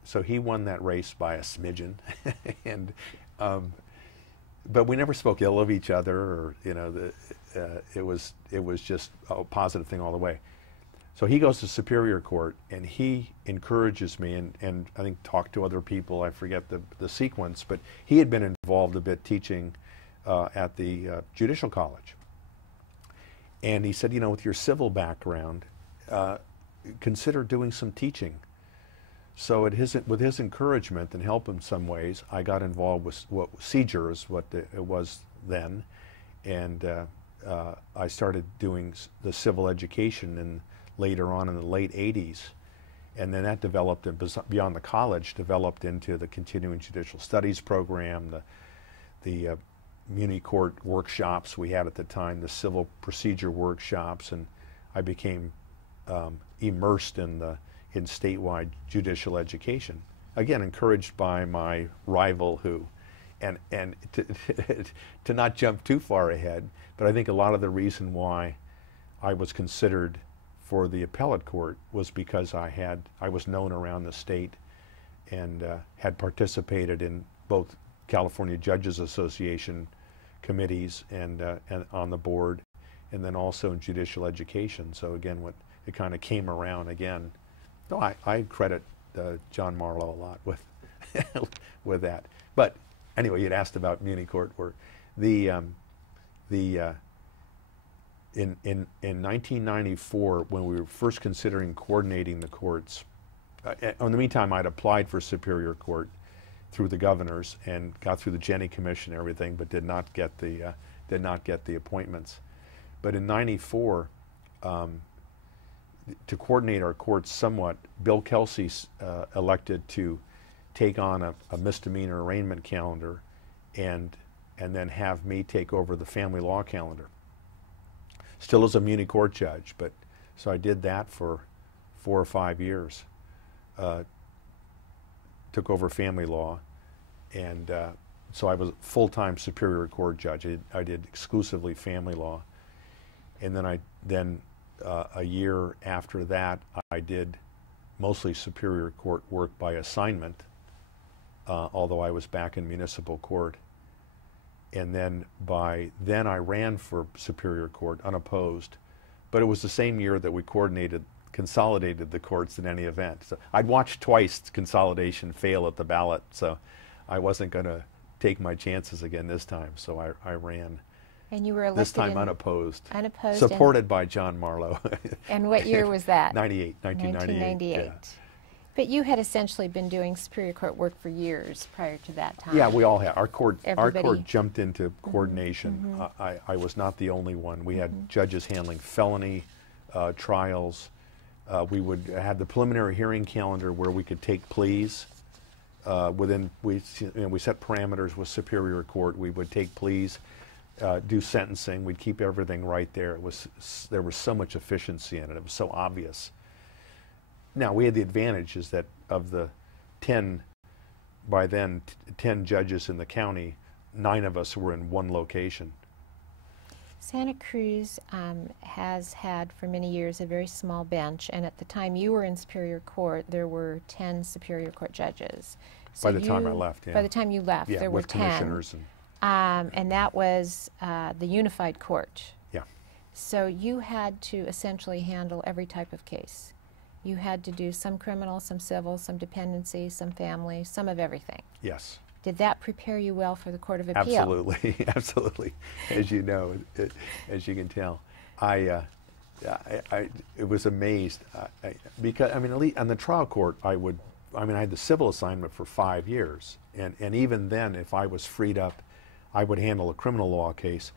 that race by a smidgen, and but we never spoke ill of each other, or, you know, it was just a positive thing all the way. So he goes to Superior Court, and he encourages me, and I think talked to other people, I forget the sequence, but he had been involved a bit teaching at the Judicial College. And he said, you know, with your civil background, consider doing some teaching. So with his encouragement and help in some ways, I got involved with CJURS, what it was then, and I started doing the civil education, and later on in the late 80s. And then that developed, beyond the college, developed into the continuing judicial studies program, the muni court workshops we had at the time, the civil procedure workshops, and I became immersed in statewide judicial education. Again, encouraged by my rival and to not jump too far ahead, but I think a lot of the reason why I was considered for the appellate court was because I was known around the state and had participated in both California Judges Association committees and on the board, and then also in judicial education. So again, it kind of came around again. So I credit John Marlowe a lot with with that. But anyway, you'd asked about muni court work. In 1994, when we were first considering coordinating the courts, in the meantime, I'd applied for Superior Court through the governors and got through the Jenny Commission and everything, but did not get the appointments. But in '94, to coordinate our courts somewhat, Bill Kelsey elected to take on a misdemeanor arraignment calendar, and then have me take over the family law calendar. Still as a muni court judge, but so I did that for 4 or 5 years. Took over family law, and so I was a full-time Superior Court judge. I did exclusively family law, and then a year after that, I did mostly Superior Court work by assignment, although I was back in municipal court. And then by then I ran for Superior Court unopposed, but it was the same year that we consolidated the courts in any event. So I'd watched twice consolidation fail at the ballot, so I wasn't going to take my chances again this time. So I ran. And you were elected this time unopposed. Unopposed. Supported by John Marlowe. And what year was that? 1998. Yeah. But you had essentially been doing Superior Court work for years prior to that time. Yeah, we all had. Our court Everybody. jumped into coordination. I was not the only one. We had judges handling felony trials. We would have the preliminary hearing calendar where we could take pleas. We set parameters with Superior Court. We would take pleas, do sentencing. We'd keep everything right there. There was so much efficiency in it. It was so obvious. Now, we had the advantage is that of the 10, by then, 10 judges in the county, 9 of us were in one location. Santa Cruz has had for many years a very small bench, and at the time you were in Superior Court, there were 10 Superior Court judges. So by the time I left, yeah. By the time you left, yeah, there were 10. Commissioners and that was the unified court. Yeah. So you had to essentially handle every type of case. You had to do some criminal, some civil, some dependency, some family, some of everything. Yes. Did that prepare you well for the Court of Appeal? Absolutely, absolutely. As you know, as you can tell, I was amazed because at least on the trial court, I had the civil assignment for 5 years, and even then, if I was freed up, I would handle a criminal law case,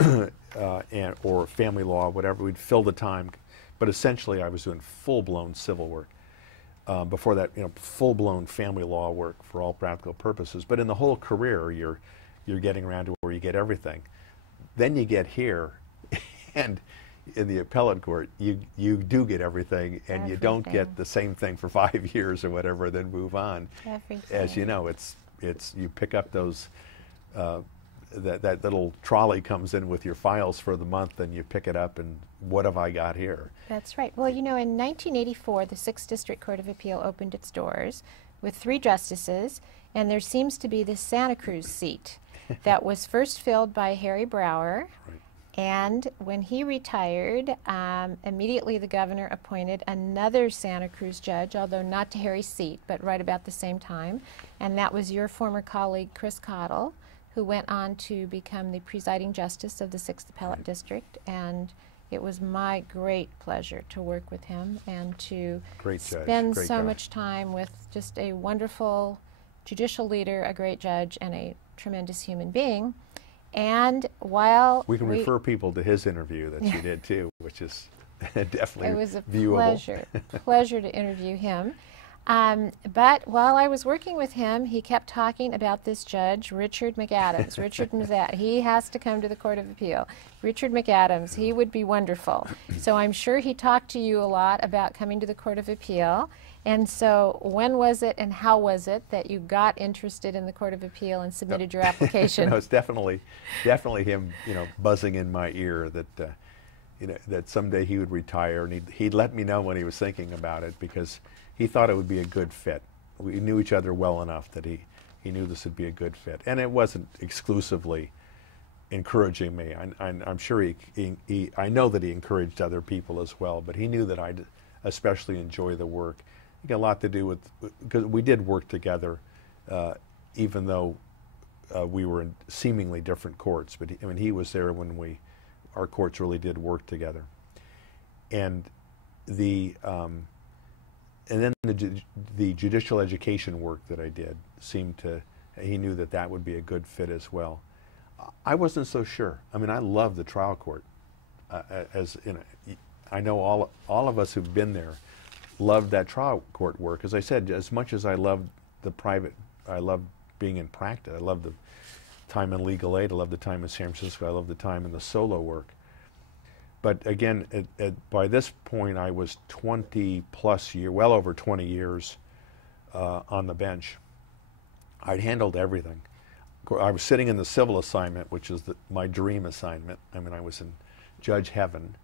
or family law, whatever. We'd fill the time. But essentially, I was doing full-blown civil work. Before that, full-blown family law work for all practical purposes. But in the whole career, you're getting around to where you get everything. Then you get here, and in the appellate court, you do get everything, and you don't get the same thing for 5 years or whatever, then move on. Everything. As you know, it's you pick up those. That little trolley comes in with your files for the month, and you pick it up, and what have I got here? That's right. Well, in 1984, the 6th District Court of Appeal opened its doors with 3 justices, and there seems to be this Santa Cruz seat that was first filled by Harry Brower. Right. And when he retired, immediately the governor appointed another Santa Cruz judge, although not to Harry's seat, but right about the same time, and that was your former colleague, Chris Cottle, who went on to become the presiding justice of the 6th Appellate District, and it was my great pleasure to work with him and to spend so much time with just a wonderful judicial leader, a great judge, and a tremendous human being. And while We can refer people to his interview that you did too, which is definitely it was a viewable. pleasure to interview him. But while I was working with him, he kept talking about this judge, Richard McAdams. He has to come to the Court of Appeal. Richard McAdams, he would be wonderful. So I'm sure he talked to you a lot about coming to the Court of Appeal. And so when was it and how was it that you got interested in the Court of Appeal and submitted your application? No, it's definitely him, buzzing in my ear that, that someday he would retire, and he'd let me know when he was thinking about it, because he thought it would be a good fit. We knew each other well enough that he knew this would be a good fit. And it wasn't exclusively encouraging me. I'm sure I know that he encouraged other people as well, but he knew that I'd especially enjoy the work. It got a lot to do with, because we did work together, even though we were in seemingly different courts. But he was there when our courts really did work together. And and then the judicial education work that I did he knew that would be a good fit as well. I wasn't so sure. I mean, I love the trial court. I know all of us who've been there loved that trial court work. As I said, as much as I loved I loved being in practice. I loved the time in legal aid. I loved the time in San Francisco. I loved the time in the solo work. But again, by this point, I was 20-plus years, well over 20 years on the bench. I'd handled everything. I was sitting in the civil assignment, which is my dream assignment. I mean, I was in judge heaven.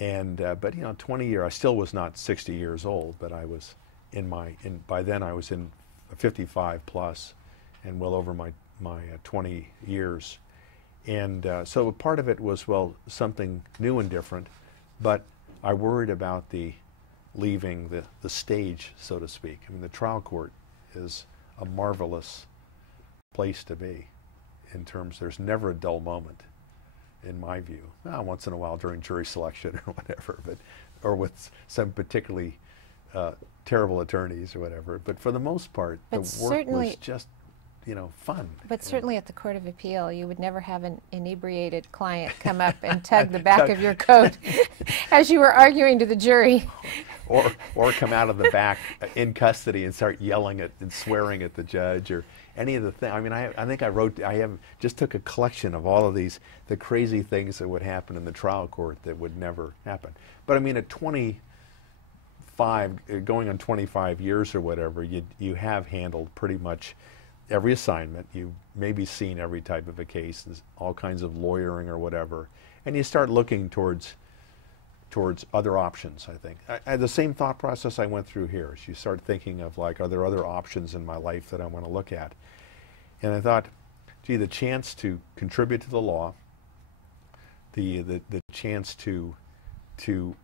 And but 20 years, I still was not 60 years old, but I was by then I was in 55 plus, and well over my 20 years. And so part of it was, something new and different, but I worried about leaving the stage, so to speak. I mean, the trial court is a marvelous place to be in terms, there's never a dull moment, in my view. Once in a while during jury selection or whatever, or with some particularly terrible attorneys or whatever. But for the most part, the work was just, fun. But certainly at the Court of Appeal, you would never have an inebriated client come up and tug the back of your coat as you were arguing to the jury. Or come out of the back in custody and start yelling and swearing at the judge, or any of the things. I mean, I think I just took a collection of all of the crazy things that would happen in the trial court that would never happen. But I mean, at 25, going on 25 years or whatever, you have handled pretty much every assignment. You've maybe seen every type of a case. There's all kinds of lawyering or whatever. And you start looking towards other options, I think. I had the same thought process I went through here. You start thinking of, are there other options in my life that I want to look at? And I thought, gee, the chance to contribute to the law, the chance to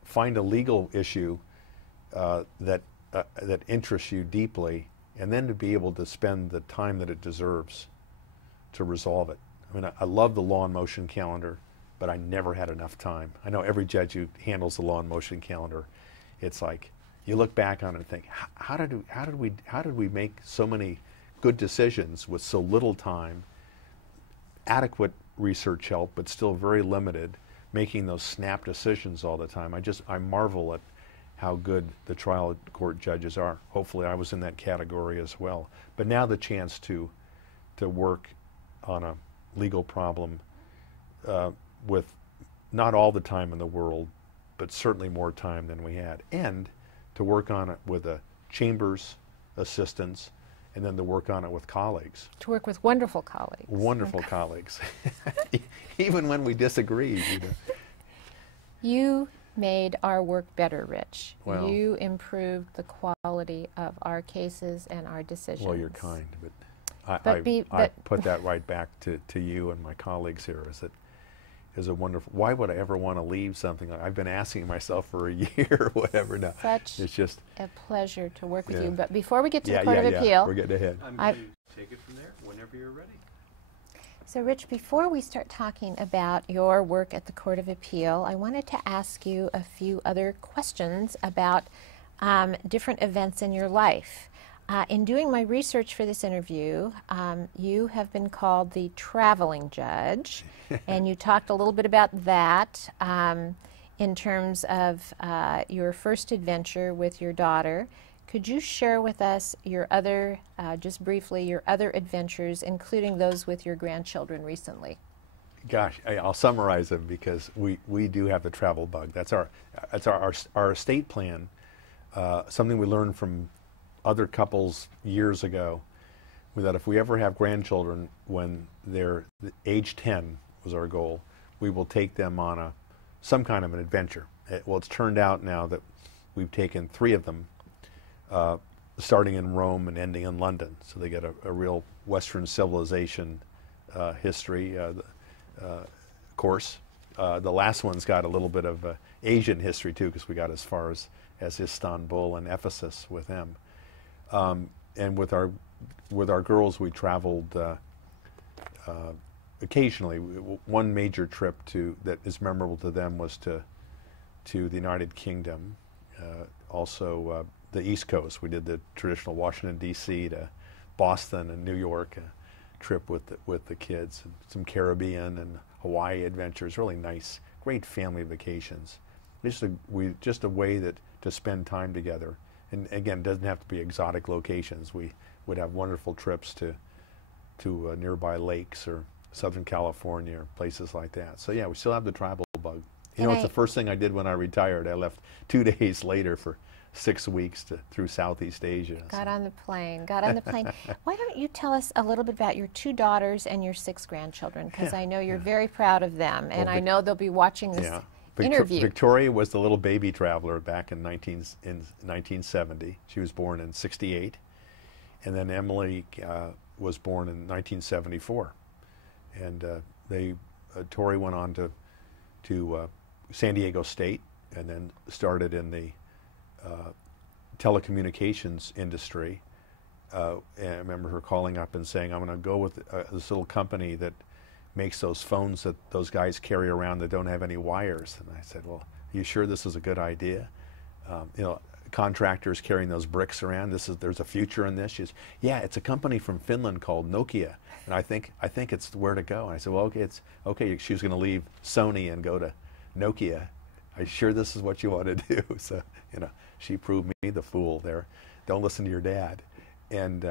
find a legal issue that interests you deeply, and then to be able to spend the time that it deserves to resolve it. I mean, I love the law and motion calendar, but I never had enough time. I know every judge who handles the law and motion calendar, it's like you look back on it and think, how did we make so many good decisions with so little time, adequate research help, but still very limited, making those snap decisions all the time. I marvel at how good the trial court judges are. Hopefully I was in that category as well. But now the chance to work on a legal problem with not all the time in the world, but certainly more time than we had, and to work on it with a chamber's assistants, and then to work on it with colleagues. To work with wonderful colleagues. Wonderful colleagues. Even when we disagreed. You made our work better, Rich. Well, you improved the quality of our cases and our decisions. Well, you're kind, but I put that right back to you and my colleagues here. Is a wonderful. Why would I ever want to leave something? I've been asking myself for a year or whatever now. Such it's just a pleasure to work with you. But before we get to the Court of Appeal, we're getting ahead. I'm going to take it from there whenever you're ready. So, Rich, before we start talking about your work at the Court of Appeal, I wanted to ask you a few other questions about different events in your life. In doing my research for this interview, you have been called the traveling judge, and you talked a little bit about that in terms of your first adventure with your daughter. Could you share with us your other, just briefly, your other adventures, including those with your grandchildren recently? Gosh, I'll summarize them because we do have the travel bug. That's our estate plan. Something we learned from other couples years ago, that if we ever have grandchildren when they're age 10 was our goal, we will take them on some kind of an adventure. Well, it's turned out now that we've taken 3 of them, starting in Rome and ending in London. So they get a real Western civilization history course. The last one's got a little bit of Asian history too, because we got as far as Istanbul and Ephesus with them. And with our girls, we traveled occasionally. One major trip that is memorable to them was to the United Kingdom. Also, the East Coast. We did the traditional Washington D.C. to Boston and New York trip with the kids. And some Caribbean and Hawaii adventures. Really nice, great family vacations. Just a way to spend time together. And again, it doesn't have to be exotic locations. We would have wonderful trips to nearby lakes or Southern California or places like that. So yeah, we still have the travel bug. You know, it's the first thing I did when I retired. I left 2 days later for 6 weeks through Southeast Asia. Got on the plane. Why don't you tell us a little bit about your 2 daughters and your 6 grandchildren? Because I know you're very proud of them, and I know they'll be watching this interview. Victoria was the little baby traveler back in 1970. She was born in '68, and then Emily was born in 1974. And Tori went on to San Diego State, and then started in the telecommunications industry. And I remember her calling up and saying, "I'm going to go with this little company that makes those phones that those guys carry around that don't have any wires." And I said, "Well, are you sure this is a good idea? Contractors carrying those bricks around. There's a future in this." She says, "Yeah, it's a company from Finland called Nokia, and I think it's where to go." And I said, "Well, okay, it's okay." She was going to leave Sony and go to Nokia. "Are you sure this is what you want to do?" So she proved me the fool there. Don't listen to your dad. And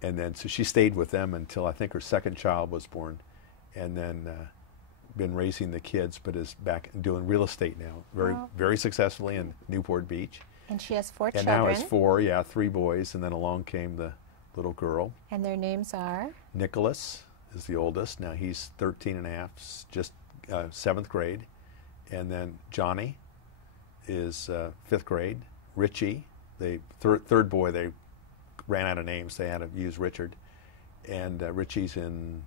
then so she stayed with them until I think her second child was born, and then been raising the kids, but is back doing real estate now, very successfully in Newport Beach. And she has 4 and children. And now has 4, 3 boys, and then along came the little girl. And their names are? Nicholas is the oldest. Now he's 13 and a half, just 7th grade. And then Johnny is 5th grade. Richie, the third boy, they ran out of names. They had to use Richard. And Richie's in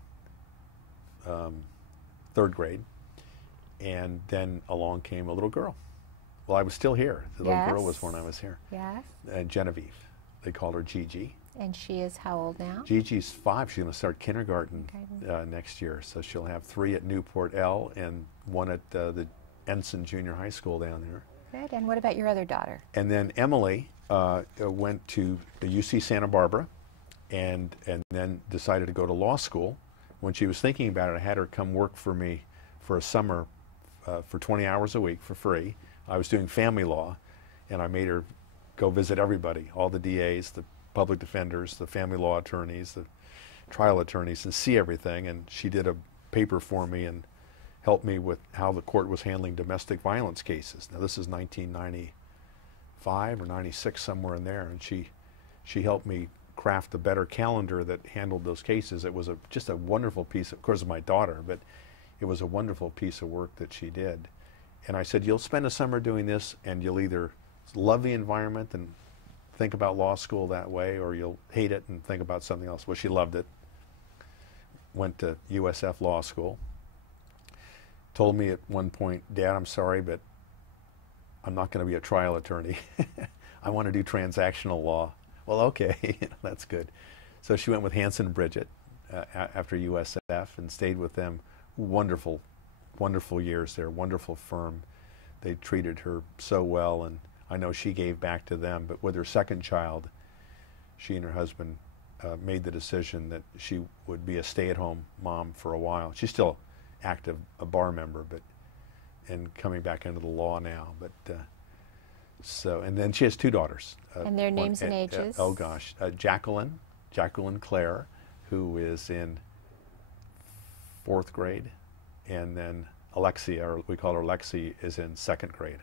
3rd grade. And then along came a little girl. Well, I was still here. The little girl was when I was here. Yes. Genevieve. They called her Gigi. And she is how old now? Gigi's 5. She's going to start kindergarten next year. So she'll have 3 at Newport L and 1 at the Ensign Junior High School down there. Good. And what about your other daughter? And then Emily went to the UC Santa Barbara and then decided to go to law school. When she was thinking about it, I had her come work for me for a summer for 20 hours a week for free. I was doing family law, and I made her go visit everybody, all the DAs, the public defenders, the family law attorneys, the trial attorneys, and see everything. And she did a paper for me and helped me with how the court was handling domestic violence cases. Now this is 1995 or 96, somewhere in there, and she helped me craft a better calendar that handled those cases. It was just a wonderful piece, of course, of my daughter, but it was a wonderful piece of work that she did. And I said, "You'll spend a summer doing this, and you'll either love the environment and think about law school that way, or you'll hate it and think about something else." Well, she loved it. Went to USF Law School. Told me at one point, "Dad, I'm sorry, but I'm not going to be a trial attorney. I want to do transactional law." Well, okay, that's good. So she went with Hanson Bridget after USF and stayed with them. Wonderful, wonderful years there, wonderful firm. They treated her so well, and I know she gave back to them. But with her second child, she and her husband made the decision that she would be a stay-at-home mom for a while. She's still active, a bar member, but and coming back into the law now. But so, and then she has 2 daughters. And their names and ages? Oh gosh, Jacqueline Claire, who is in 4th grade, and then Alexia, or we call her Lexi, is in 2nd grade.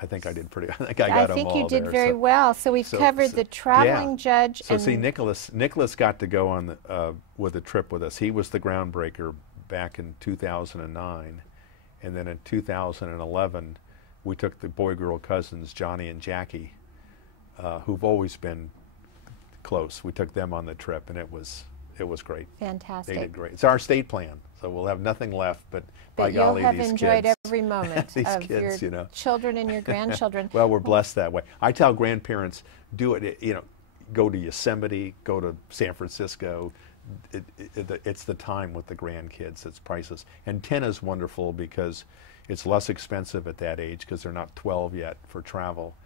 I think I did pretty. I think I got them all. I think you did there, very well. So we've covered the traveling judge. So see, Nicholas got to go on the, with a trip with us. He was the groundbreaker back in 2009, and then in 2011, we took the boy-girl cousins, Johnny and Jackie, who've always been close. We took them on the trip, and it was great. Fantastic. They did great. It's our estate plan, so we'll have nothing left, but by golly, you'll have these enjoyed kids, every moment these of kids, your children and your grandchildren. Well, we're blessed that way. I tell grandparents, do it, go to Yosemite, go to San Francisco. It's the time with the grandkids. It's priceless. And 10 is wonderful because it's less expensive at that age because they're not 12 yet for travel.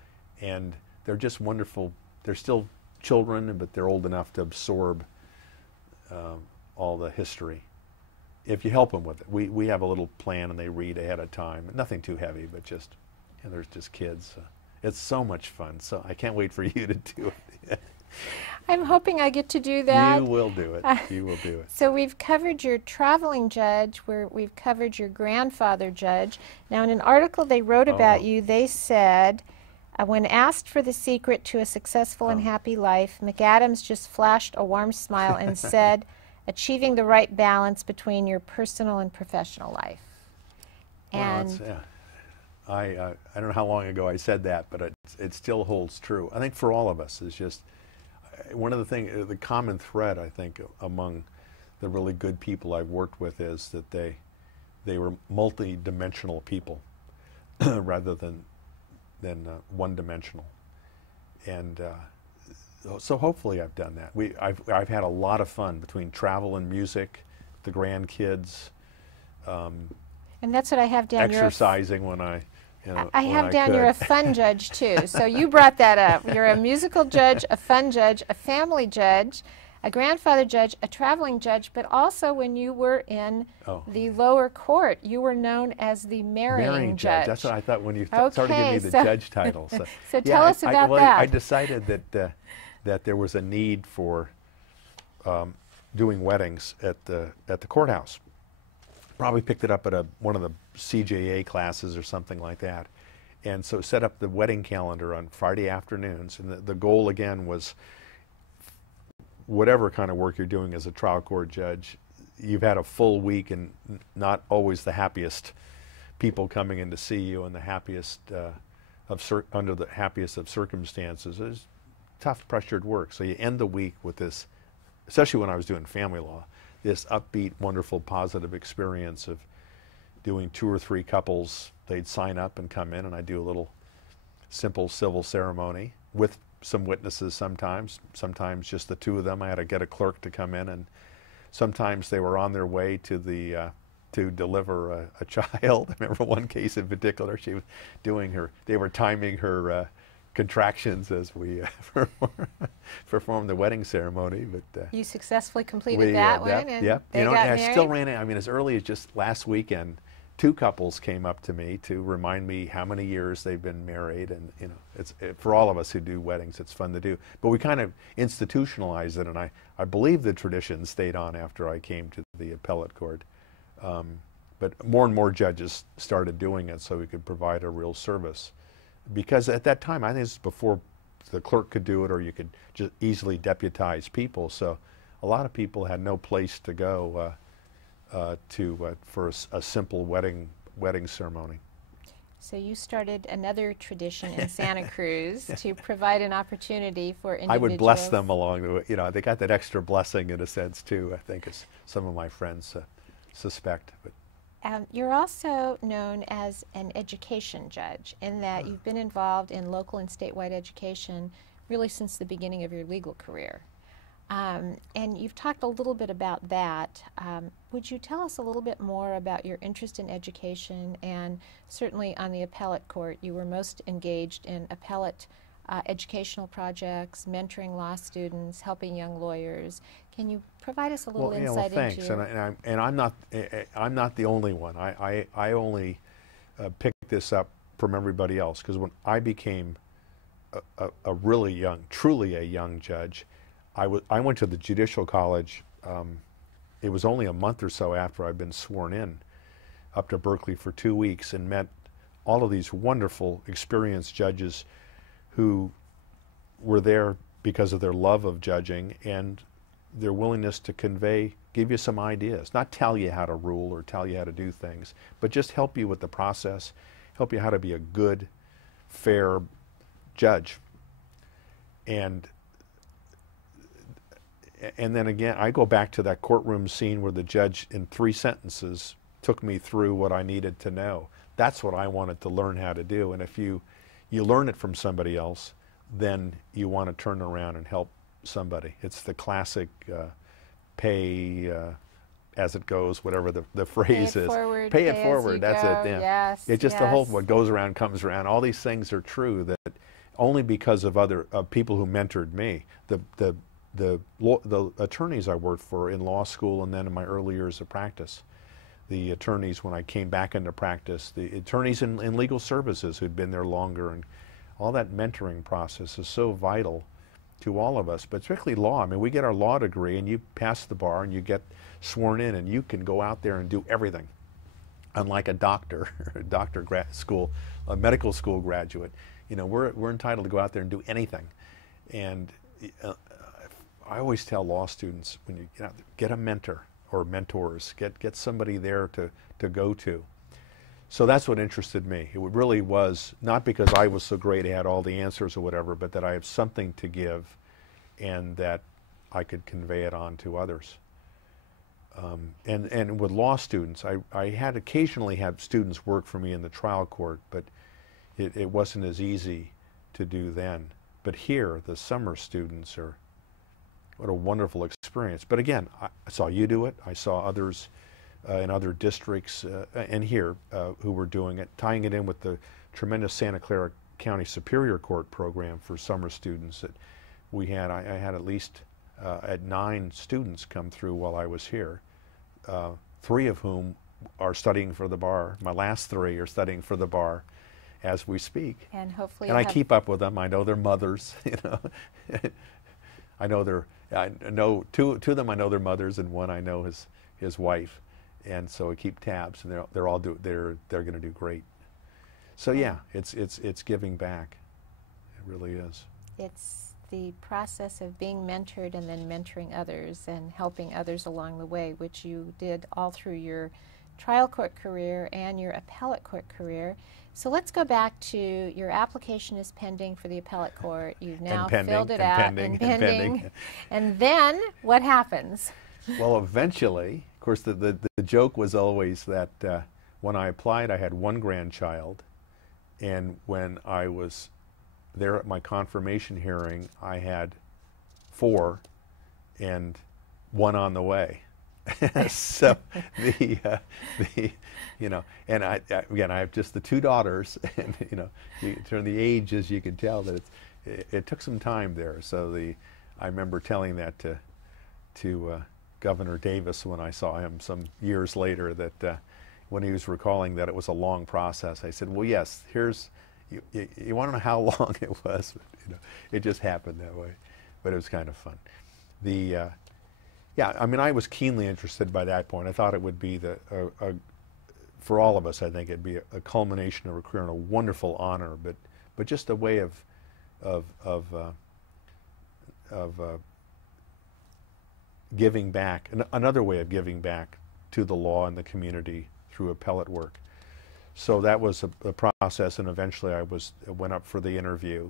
And they're just wonderful. They're still children, but they're old enough to absorb all the history. If you help them with it. We have a little plan and they read ahead of time. Nothing too heavy, but just, there's just kids. It's so much fun. So I can't wait for you to do it. I'm hoping I get to do that. You will do it. You will do it. So we've covered your traveling judge, we've covered your grandfather judge. Now in an article they wrote about you, they said, when asked for the secret to a successful and happy life, McAdams just flashed a warm smile and said, achieving the right balance between your personal and professional life. And I don't know how long ago I said that, but it still holds true. I think for all of us, it's just one of the things, the common thread I think among the really good people I've worked with is that they were multi-dimensional people rather than one-dimensional. And so hopefully I've done that. I've had a lot of fun between travel and music, the grandkids. And that's what I have down. Exercising when I, I have down you're a fun judge too. So you brought that up. You're a musical judge, a fun judge, a family judge, a grandfather judge, a traveling judge, but also when you were in the lower court, you were known as the marrying judge. That's what I thought when you started giving me the judge title. So tell us about that. I decided that there was a need for doing weddings at the courthouse. Probably picked it up at one of the CJA classes or something like that. And so set up the wedding calendar on Friday afternoons. And the goal again was whatever kind of work you're doing as a trial court judge, you've had a full week and not always the happiest people coming in to see you and the happiest under the happiest of circumstances. It's tough, pressured work. So you end the week with this, especially when I was doing family law, this upbeat, wonderful, positive experience of doing 2 or 3 couples. They'd sign up and come in, and I'd do a little simple civil ceremony with some witnesses sometimes just the 2 of them. I had to get a clerk to come in, and sometimes they were on their way to the to deliver a child. I remember one case in particular, she was doing they were timing her contractions as we performed the wedding ceremony. But you successfully completed that one, and they got married? I still ran it. I mean, as early as just last weekend, 2 couples came up to me to remind me how many years they've been married, and it's for all of us who do weddings, it's fun to do. But we kind of institutionalized it, and I believe the tradition stayed on after I came to the appellate court. But more and more judges started doing it so we could provide a real service. Because at that time, I think this is before the clerk could do it, or you could just easily deputize people. So a lot of people had no place to go for a simple wedding ceremony. So you started another tradition in Santa Cruz to provide an opportunity for individuals. I would bless them along the way. They got that extra blessing in a sense too, I think, as some of my friends suspect. But you're also known as an education judge in that you've been involved in local and statewide education really since the beginning of your legal career. And you've talked a little bit about that. Would you tell us a little bit more about your interest in education? And certainly on the appellate court, you were most engaged in appellate educational projects, mentoring law students, helping young lawyers. Can you provide us a little insight thanks. into your... And I'm not the only one. I only picked this up from everybody else, because when I became a really young, truly a young judge, I went to the Judicial College. It was only a month or so after I'd been sworn in, up to Berkeley for 2 weeks, and met all of these wonderful, experienced judges who were there because of their love of judging and their willingness to give you some ideas, not tell you how to rule or tell you how to do things, but just help you with the process, help you how to be a good, fair judge. And then again, I go back to that courtroom scene where the judge, in 3 sentences, took me through what I needed to know. That's what I wanted to learn how to do. And if you learn it from somebody else, then you want to turn around and help somebody. It's the classic pay as it goes, whatever the phrase is. Forward, pay it forward. That's go. it. Yeah. Yes. It's just yes. the whole what goes around comes around. All these things are true, that only because of people who mentored me. The attorneys I worked for in law school and then in my early years of practice, the attorneys when I came back into practice, the attorneys in legal services who'd been there longer, and all that mentoring process is so vital to all of us, but particularly law. I mean, we get our law degree and you pass the bar and you get sworn in and you can go out there and do everything. Unlike a doctor, a medical school graduate, we're entitled to go out there and do anything. And I always tell law students, when you get out there, get a mentor or mentors, get somebody there to go to. So that's what interested me. It really was not because I was so great, I had all the answers or whatever, but that I have something to give and that I could convey it on to others. And with law students, I had occasionally had students work for me in the trial court, but it wasn't as easy to do then. But here, the summer students are, what a wonderful experience. But again, I saw you do it. I saw others in other districts and here who were doing it, tying it in with the tremendous Santa Clara County Superior Court program for summer students that we had. I had at least 9 students come through while I was here, 3 of whom are studying for the bar. My last 3 are studying for the bar as we speak. And hopefully, and I keep up with them. I know their mothers. I know 2 of them. I know their mothers, and 1 I know his wife. And so I keep tabs, and they're going to do great. So yeah, it's giving back. It really is. It's the process of being mentored and then mentoring others and helping others along the way, which you did all through your trial court career and your appellate court career. So let's go back to your application is pending for the appellate court. You've now filled it out and pending. And then what happens? Well, eventually, of course, the joke was always that when I applied, I had 1 grandchild, and when I was there at my confirmation hearing, I had 4, and 1 on the way. So and I have just the 2 daughters, and you turn the ages, you can tell that it took some time there. So I remember telling that to Governor Davis when I saw him some years later, that when he was recalling that it was a long process, I said, well, yes, you want to know how long it was? It just happened that way, but it was kind of fun. Yeah, I mean, I was keenly interested by that point. I thought it would be for all of us, I think it'd be a culmination of a career and a wonderful honor, but just a way of giving back, another way of giving back to the law and the community through appellate work. So that was a process, and eventually I went up for the interview,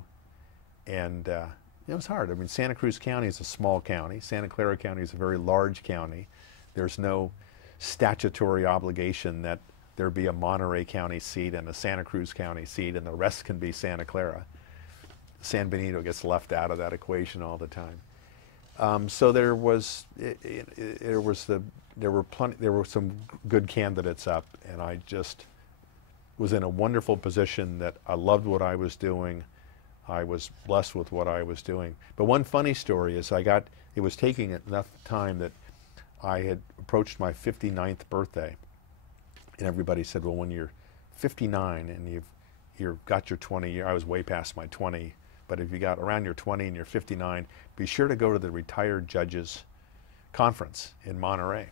and it was hard. I mean, Santa Cruz County is a small county. Santa Clara County is a very large county. There's no statutory obligation that there be a Monterey County seat and a Santa Cruz County seat, and the rest can be Santa Clara. San Benito gets left out of that equation all the time. So there were some good candidates up, and I just was in a wonderful position that I loved what I was doing. I was blessed with what I was doing. But one funny story is it was taking enough time that I had approached my 59th birthday, and everybody said, well, when you're 59 and you've got your 20 year, I was way past my 20, but if you got around your 20 and you're 59, be sure to go to the retired judges conference in Monterey,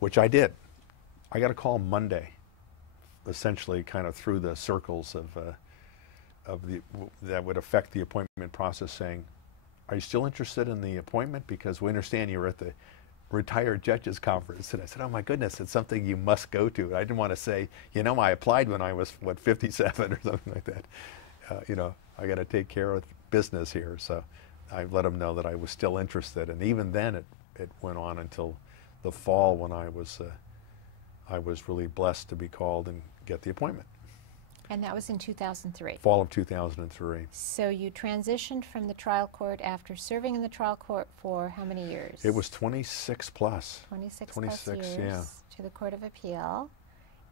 which I did. I got a call Monday, essentially kind of through the circles that would affect the appointment process, saying, are you still interested in the appointment? Because we understand you're at the retired judges conference. And I said, oh my goodness, it's something you must go to. I didn't want to say, I applied when I was, 57 or something like that. I got to take care of business here. So I let them know that I was still interested. And even then it went on until the fall when I was really blessed to be called and get the appointment. And that was in 2003. Fall of 2003. So you transitioned from the trial court after serving in the trial court for how many years? It was 26 plus. 26 26, plus years, yeah. to the Court of Appeal.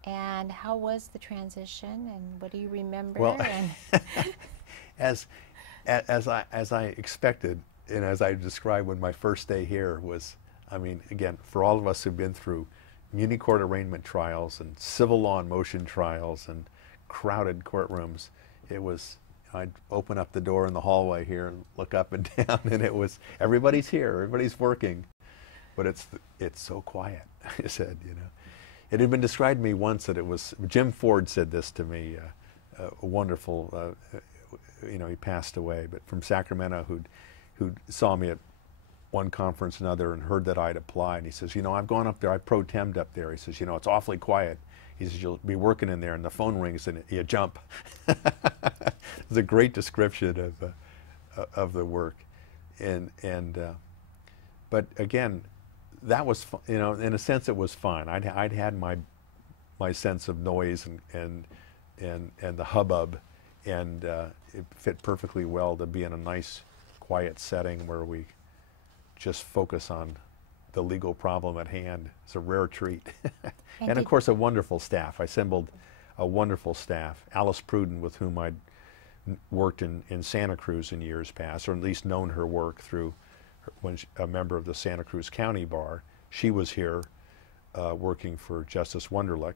And how was the transition, and what do you remember? Well, as I expected, and as I described when my first day here was, again, for all of us who've been through muni court arraignment trials and civil law and motion trials and crowded courtrooms, it was, I'd open up the door in the hallway here and look up and down, and it was, everybody's here, everybody's working, but it's so quiet. I said, It had been described to me once that it was, Jim Ford said this to me, a wonderful, he passed away, but from Sacramento, who saw me at one conference another and heard that I'd applied. And he says, I've gone up there, I pro tem'd up there. He says, it's awfully quiet. He says, you'll be working in there and the phone rings and you jump. It's a great description of the work. But again, that was, in a sense it was fun. I'd had my sense of noise and the hubbub, and it fit perfectly well to be in a nice quiet setting where we just focus on the legal problem at hand. It's a rare treat. And of course a wonderful staff. I assembled a wonderful staff. Alice Pruden, with whom I'd worked in Santa Cruz in years past, or at least known her work through when a member of the Santa Cruz County Bar. She was here working for Justice Wunderlich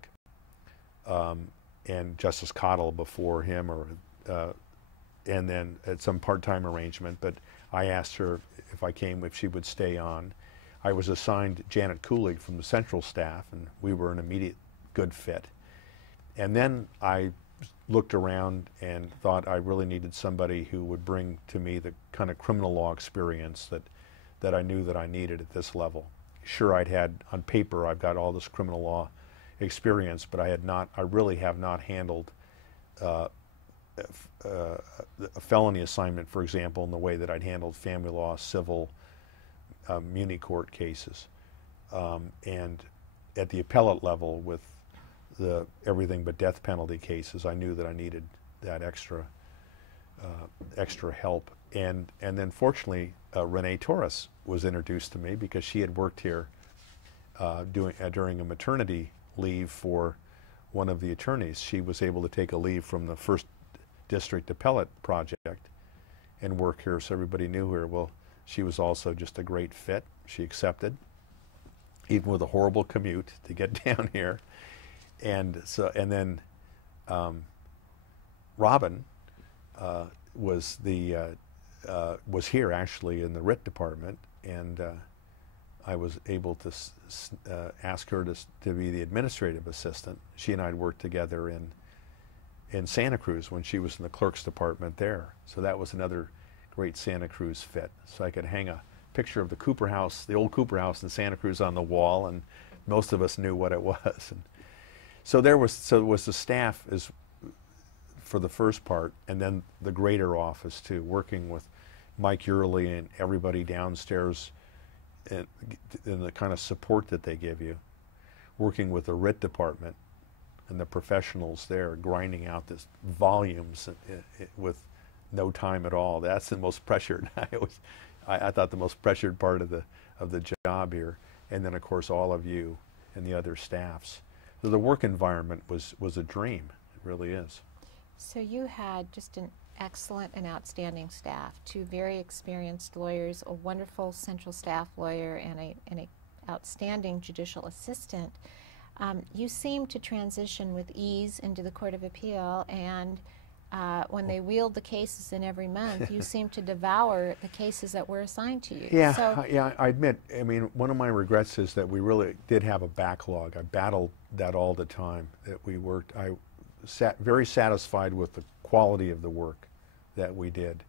and Justice Cottle before him, and then at some part-time arrangement. But I asked her if she would stay on. I was assigned Janet Kulig from the central staff, and we were an immediate good fit. And then I looked around and thought I really needed somebody who would bring to me the kind of criminal law experience that I knew that I needed at this level. Sure, on paper, I've got all this criminal law experience, but I really have not handled a felony assignment, for example, in the way that I'd handled family law, civil, muni court cases. And at the appellate level with the everything but death penalty cases, I knew that I needed that extra help. And then fortunately, Renee Torres was introduced to me because she had worked here during a maternity leave for one of the attorneys. She was able to take a leave from the First District Appellate Project and work here, so everybody knew her. Well, she was also just a great fit. She accepted, even with a horrible commute to get down here. And then Robin was here actually in the writ department, and I was able to ask her to be the administrative assistant. She and I had worked together in Santa Cruz when she was in the clerk's department there. So that was another great Santa Cruz fit. So I could hang a picture of the Cooper House, the old Cooper House in Santa Cruz, on the wall, and most of us knew what it was. And so there was the staff is for the first part, and then the greater office too, working with Mike Urley and everybody downstairs, and the kind of support that they give you, working with the writ department and the professionals there, grinding out this volumes with no time at all. That's the most pressured. I thought the most pressured part of the job here, and then of course all of you and the other staffs. So the work environment was a dream. It really is. So you had just an excellent and outstanding staff, two very experienced lawyers, a wonderful central staff lawyer, and a outstanding judicial assistant. You seem to transition with ease into the Court of Appeal, and when they wheeled the cases in every month, you seem to devour the cases that were assigned to you. Yeah, So, yeah. I admit. I mean, one of my regrets is that we really did have a backlog. I battled that all the time. That we worked. I sat very satisfied with the quality of the work that we did.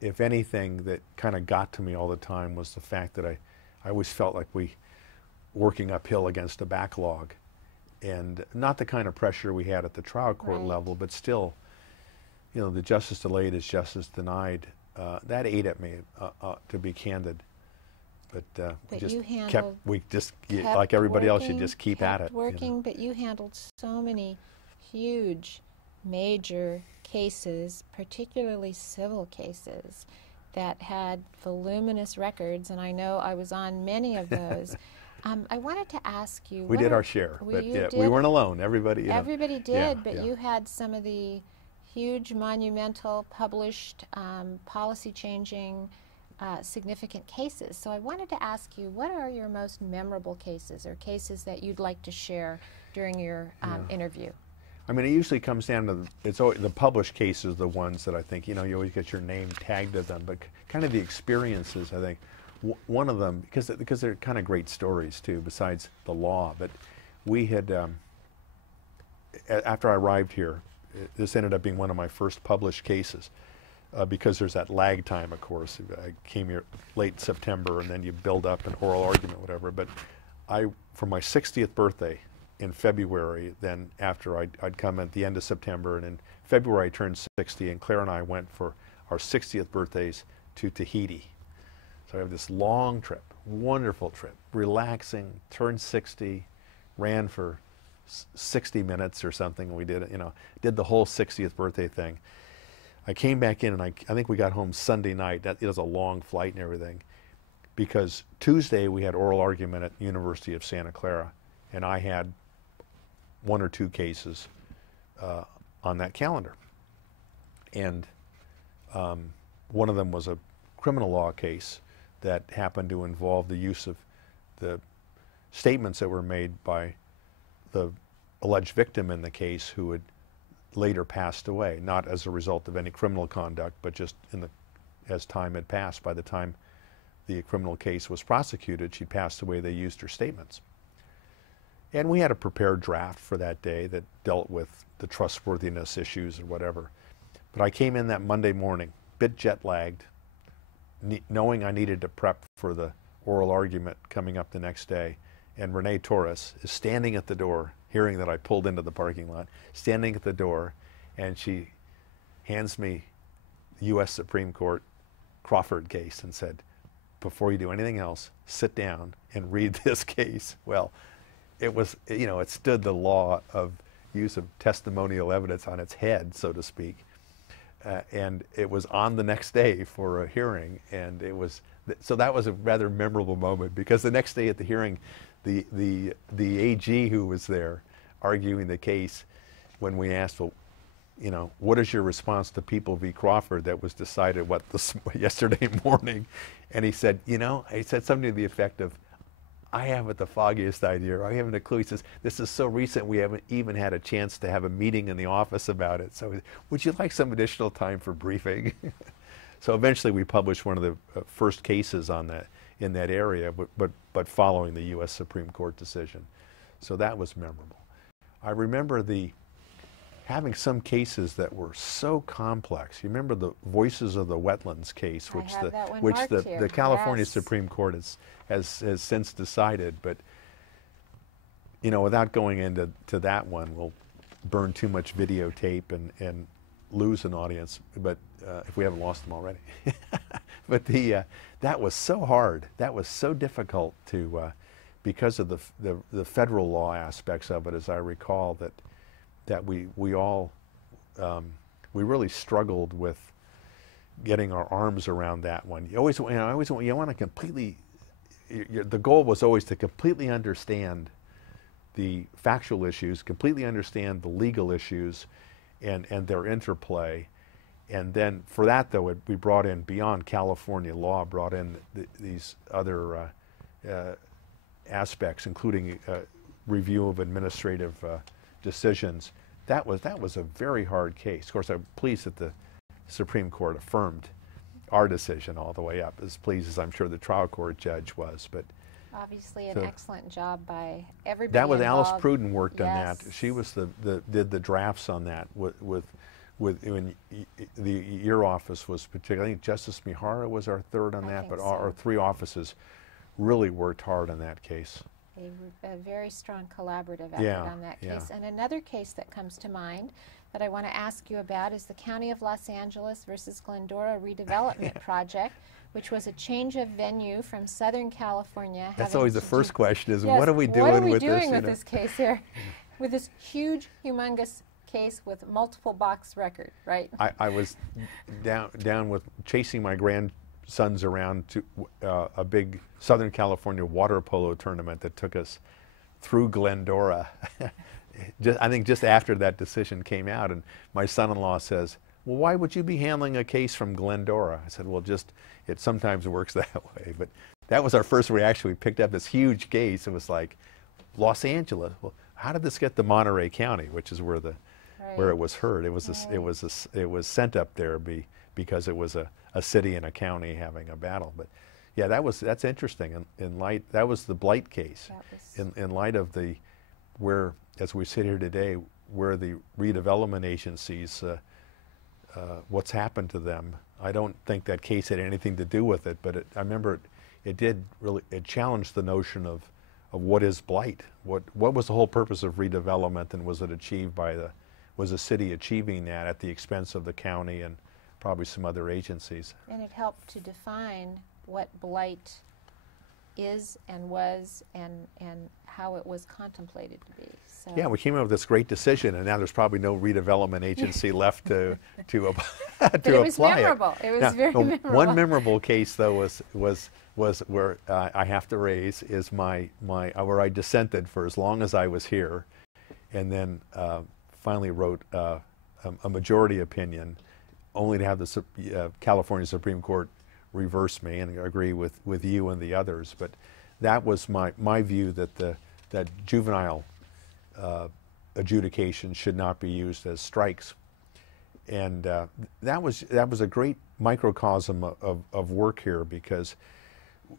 If anything, that kind of got to me all the time was the fact that I always felt like we working uphill against a backlog, and not the kind of pressure we had at the trial court Right. level, but still, you know, the justice delayed is justice denied. That ate at me, to be candid. But we But just you kept, handled- like kept everybody else, you working, just keep kept at it. you working, know. but you handled so many huge, major cases, particularly civil cases, that had voluminous records, and I know I was on many of those. I wanted to ask you. We what did are- our share, well, but you yeah, we did- weren't alone. Everybody, you know. Everybody did, Yeah, but yeah. you had some of the huge, monumental, published, policy-changing, significant cases. So I wanted to ask you, what are your most memorable cases, or cases that you'd like to share during your interview? I mean, it usually comes down to it's always, the published cases, the ones that I think, you know, you always get your name tagged to them, but kind of the experiences, I think. One of them, because they're kind of great stories too, besides the law. But we had, after I arrived here, this ended up being one of my first published cases, because there's that lag time, of course. I came here late September, and then you build up an oral argument, whatever. But for my 60th birthday in February, then after I'd come at the end of September, and in February I turned 60, and Claire and I went for our 60th birthdays to Tahiti. So I have this long trip, wonderful trip, relaxing, turned 60, ran for 60 minutes or something. We did, you know, did the whole 60th birthday thing. I came back in, and I think we got home Sunday night. It was a long flight and everything, because Tuesday we had oral argument at University of Santa Clara, and I had one or two cases on that calendar. And one of them was a criminal law case that happened to involve the use of the statements that were made by the alleged victim in the case, who had later passed away, not as a result of any criminal conduct, but just as time had passed. By the time the criminal case was prosecuted, she passed away. They used her statements. And we had a prepared draft for that day that dealt with the trustworthiness issues and whatever. But I came in that Monday morning, bit jet lagged, knowing I needed to prep for the oral argument coming up the next day. And Renee Torres is standing at the door, hearing that I pulled into the parking lot, standing at the door, and she hands me the U.S. Supreme Court Crawford case and said, "Before you do anything else, sit down and read this case." Well, it was, you know, it stood the law of use of testimonial evidence on its head, so to speak. And it was on the next day for a hearing, and it was, so that was a rather memorable moment, because the next day at the hearing, the AG who was there arguing the case, when we asked, well, you know, what is your response to People v. Crawford that was decided yesterday morning? And he said, you know, he said something to the effect of, I haven't the foggiest idea. I haven't a clue. He says, this is so recent, we haven't even had a chance to have a meeting in the office about it. So would you like some additional time for briefing? So eventually we published one of the first cases on that, in that area, but following the U.S. Supreme Court decision. So that was memorable. I remember having some cases that were so complex. You remember the Voices of the Wetlands case, which the California Yes. Supreme Court has since decided. But, you know, without going into that one, we'll burn too much videotape and lose an audience. But if we haven't lost them already. But that was so hard. That was so difficult to because of the federal law aspects of it, as I recall, that we really struggled with getting our arms around that one. You always want to completely. The goal was always to completely understand the factual issues, completely understand the legal issues, and their interplay, And then for that, though, we brought in, beyond California law, brought in these other aspects, including review of administrative decisions. That was a very hard case. Of course, I'm pleased that the Supreme Court affirmed our decision all the way up, as pleased as I'm sure the trial court judge was. But obviously an excellent job by everybody that was involved. Alice Pruden worked on Yes. that. She was did the drafts on that with when your office was particularly. I think Justice Mihara was our third on that, but our three offices really worked hard on that case. A very strong collaborative effort on that case. And another case that comes to mind that I want to ask you about is the County of Los Angeles versus Glendora redevelopment project, which was a change of venue from Southern California. That's always the first question: is yes, what are we doing with this? What are we doing with this case here? With this huge, humongous case with multiple box record, right? I was down with chasing my grandsons around to a big Southern California water polo tournament that took us through Glendora. I think just after that decision came out, and my son-in-law says, "Well, why would you be handling a case from Glendora?" I said, "Well, just it sometimes works that way." But that was our first reaction. We picked up this huge case. It was like, Los Angeles. Well, how did this get to Monterey County, which is where where it was heard? It was it was sent up there because it was a city and a county having a battle. But yeah, that's interesting. In light, that was the blight case. In light of where, as we sit here today, where the redevelopment agencies, what's happened to them. I don't think that case had anything to do with it, but I remember it challenged the notion of what is blight. What was the whole purpose of redevelopment, and was it achieved was the city achieving that at the expense of the county and probably some other agencies? And it helped to define what blight is and was and how it was contemplated to be. So yeah, we came up with this great decision, and now there's probably no redevelopment agency left to but it was memorable. It was very memorable. One memorable case, though, was where I have to raise is where I dissented for as long as I was here, and then finally wrote a majority opinion, only to have the California Supreme Court reverse me and agree with you and the others. But that was my view that juvenile adjudication should not be used as strikes, and that was a great microcosm of work here, because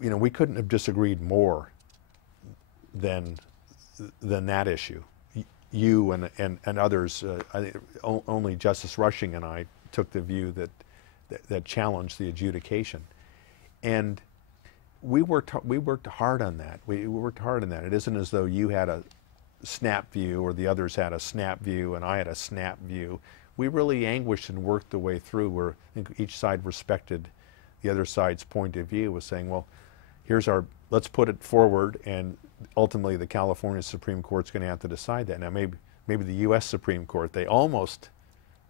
we couldn't have disagreed more than that issue. You and others, I think only Justice Rushing and I took the view that challenged the adjudication, and we worked hard on that. We worked hard on that. It isn't as though you had a snap view or the others had a snap view and I had a snap view. We really anguished and worked the way through, where I think each side respected the other side's point of view, was saying, well, let's put it forward, and ultimately the California Supreme Court's going to have to decide that. Now maybe the U.S. Supreme Court, they almost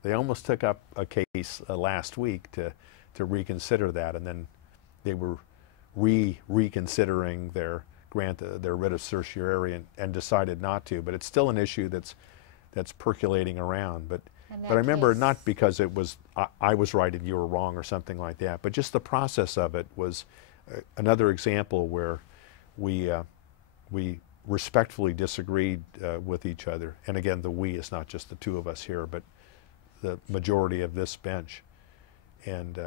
took up a case last week to reconsider that, and then they were reconsidering their writ of certiorari and decided not to. But it's still an issue that's percolating around. But I remember, not because it was I was right and you were wrong or something like that, but just the process of it was another example where we respectfully disagreed with each other. And again, the we is not just the two of us here, but the majority of this bench. And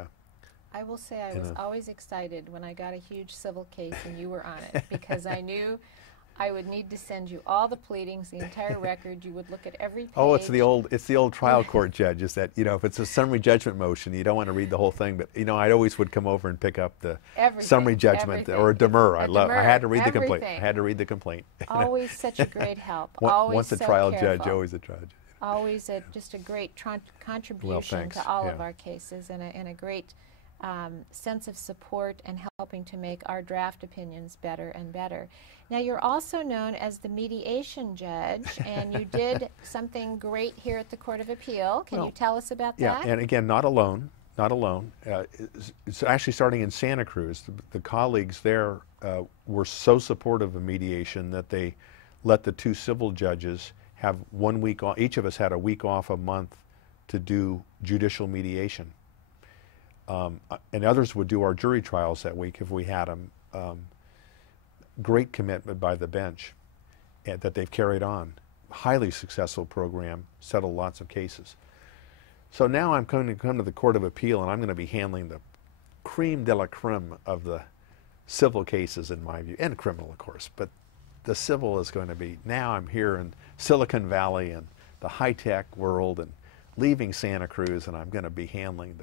I will say I was always excited when I got a huge civil case and you were on it, because I knew I would need to send you all the pleadings, the entire record. You would look at every page. Oh, it's the old trial court judge, is that, if it's a summary judgment motion, you don't want to read the whole thing, but I always would come over and pick up the summary judgment or a demur. I had to read the complaint. I had to read the complaint. Always such a great help. Once a trial careful. Judge, always a trial judge. Always just a great contribution to all of our cases, and a great sense of support and helping to make our draft opinions better and better. Now, you're also known as the mediation judge, and you did something great here at the Court of Appeal. Can you tell us about that? Yeah, and again, not alone. It's actually starting in Santa Cruz. The colleagues there were so supportive of mediation that they let the two civil judges have 1 week off. Each of us had a week off a month to do judicial mediation. And others would do our jury trials that week if we had them. Great commitment by the bench that they've carried on. Highly successful program, settled lots of cases. So now I'm going to come to the Court of Appeal, and I'm going to be handling the creme de la creme of the civil cases, in my view, and criminal, of course. But the civil is going to be, now I'm here in Silicon Valley and the high-tech world and leaving Santa Cruz, and I'm going to be handling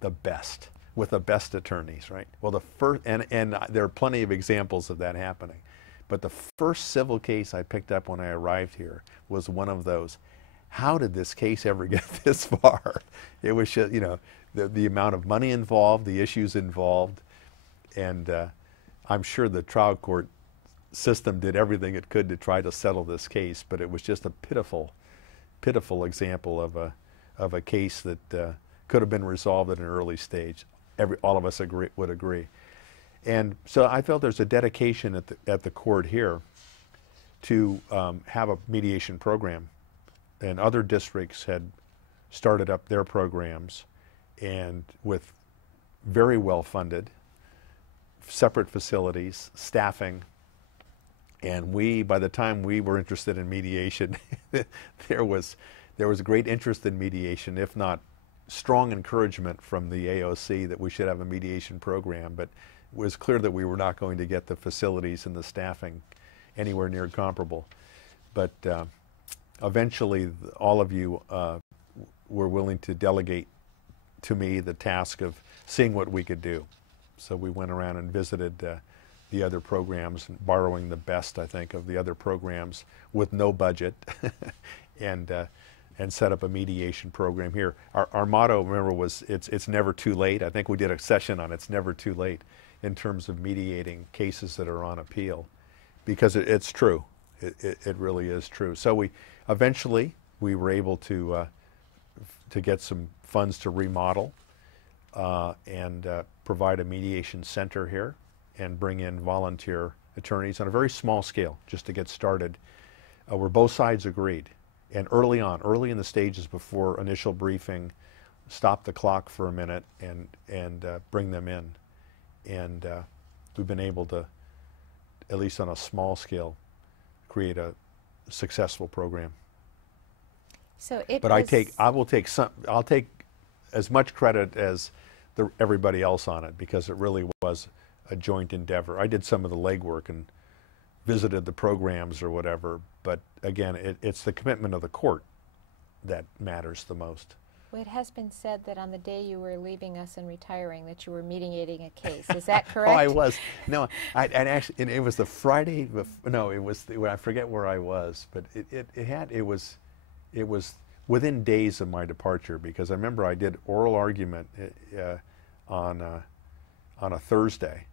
the best, with the best attorneys, right? Well, the first, and there are plenty of examples of that happening. But the first civil case I picked up when I arrived here was one of those. How did this case ever get this far? It was just, you know, the amount of money involved, the issues involved, and I'm sure the trial court system did everything it could to try to settle this case, but it was just a pitiful example of a case that could have been resolved at an early stage. All of us would agree. And so I felt there's a dedication at the court here to have a mediation program. And other districts had started up their programs, and with very well funded, separate facilities, staffing. And by the time we were interested in mediation, there was great interest in mediation, if not strong encouragement from the AOC that we should have a mediation program. But it was clear that we were not going to get the facilities and the staffing anywhere near comparable. But eventually, all of you were willing to delegate to me the task of seeing what we could do. So we went around and visited the other programs, borrowing the best, I think, of the other programs with no budget, and set up a mediation program here. Our motto, remember, was it's never too late. I think we did a session on it's never too late in terms of mediating cases that are on appeal, because it's true. It really is true. So we eventually were able to get some funds to remodel and provide a mediation center here and bring in volunteer attorneys on a very small scale just to get started, where both sides agreed. And early in the stages before initial briefing, stop the clock for a minute and bring them in. And we've been able to, at least on a small scale, create a successful program. So it but I'll take as much credit as everybody else on it, because it really was a joint endeavor. I did some of the legwork and visited the programs or whatever, but again, it's the commitment of the court that matters the most. Well, it has been said that on the day you were leaving us and retiring, that you were mediating a case. Is that correct? Oh, I was. No, and actually, and it was the Friday. No, it was. I forget where I was, but it was within days of my departure, because I remember I did oral argument on a Thursday,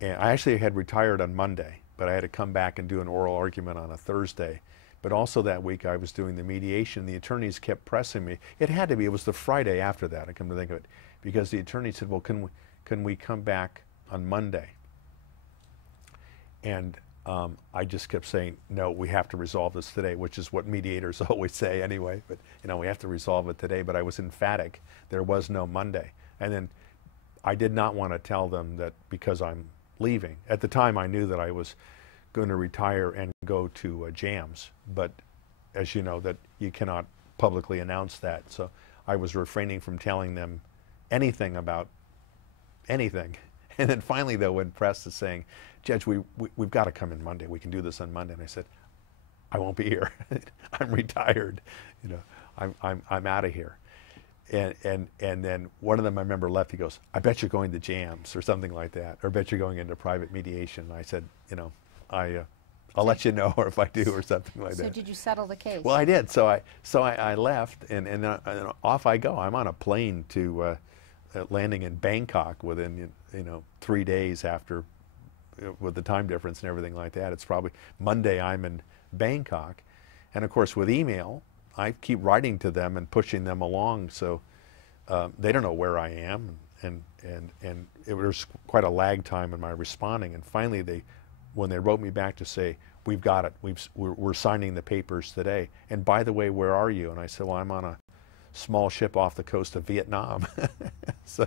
and I actually had retired on Monday, but I had to come back and do an oral argument on a Thursday. But also that week I was doing the mediation. The attorneys kept pressing me. It had to be. It was the Friday after that, I come to think of it, because the attorney said, well, can we come back on Monday? And I just kept saying, no, we have to resolve this today, which is what mediators always say anyway. But, we have to resolve it today. But I was emphatic. There was no Monday. And then I did not want to tell them that because I'm leaving. At the time, I knew that I was going to retire and go to JAMS, but as you know, that you cannot publicly announce that. So I was refraining from telling them anything about anything. And then finally, though, when pressed is saying, Judge, we've got to come in Monday. We can do this on Monday. And I said, I won't be here. I'm retired. I'm out of here. And then one of them, I remember, left. He goes, I bet you're going to JAMS or something like that, or I bet you're going into private mediation. And I said, I'll let you know, or if I do, or something like that. So did you settle the case? Well, I did. So I left, and off I go. I'm on a plane to landing in Bangkok within 3 days after, with the time difference and everything like that. It's probably Monday. I'm in Bangkok, and of course with email, I keep writing to them and pushing them along. So they don't know where I am, and it was quite a lag time in my responding. And finally, when they wrote me back to say, we've got it, we're signing the papers today, and by the way, where are you? And I said, well, I'm on a small ship off the coast of Vietnam. So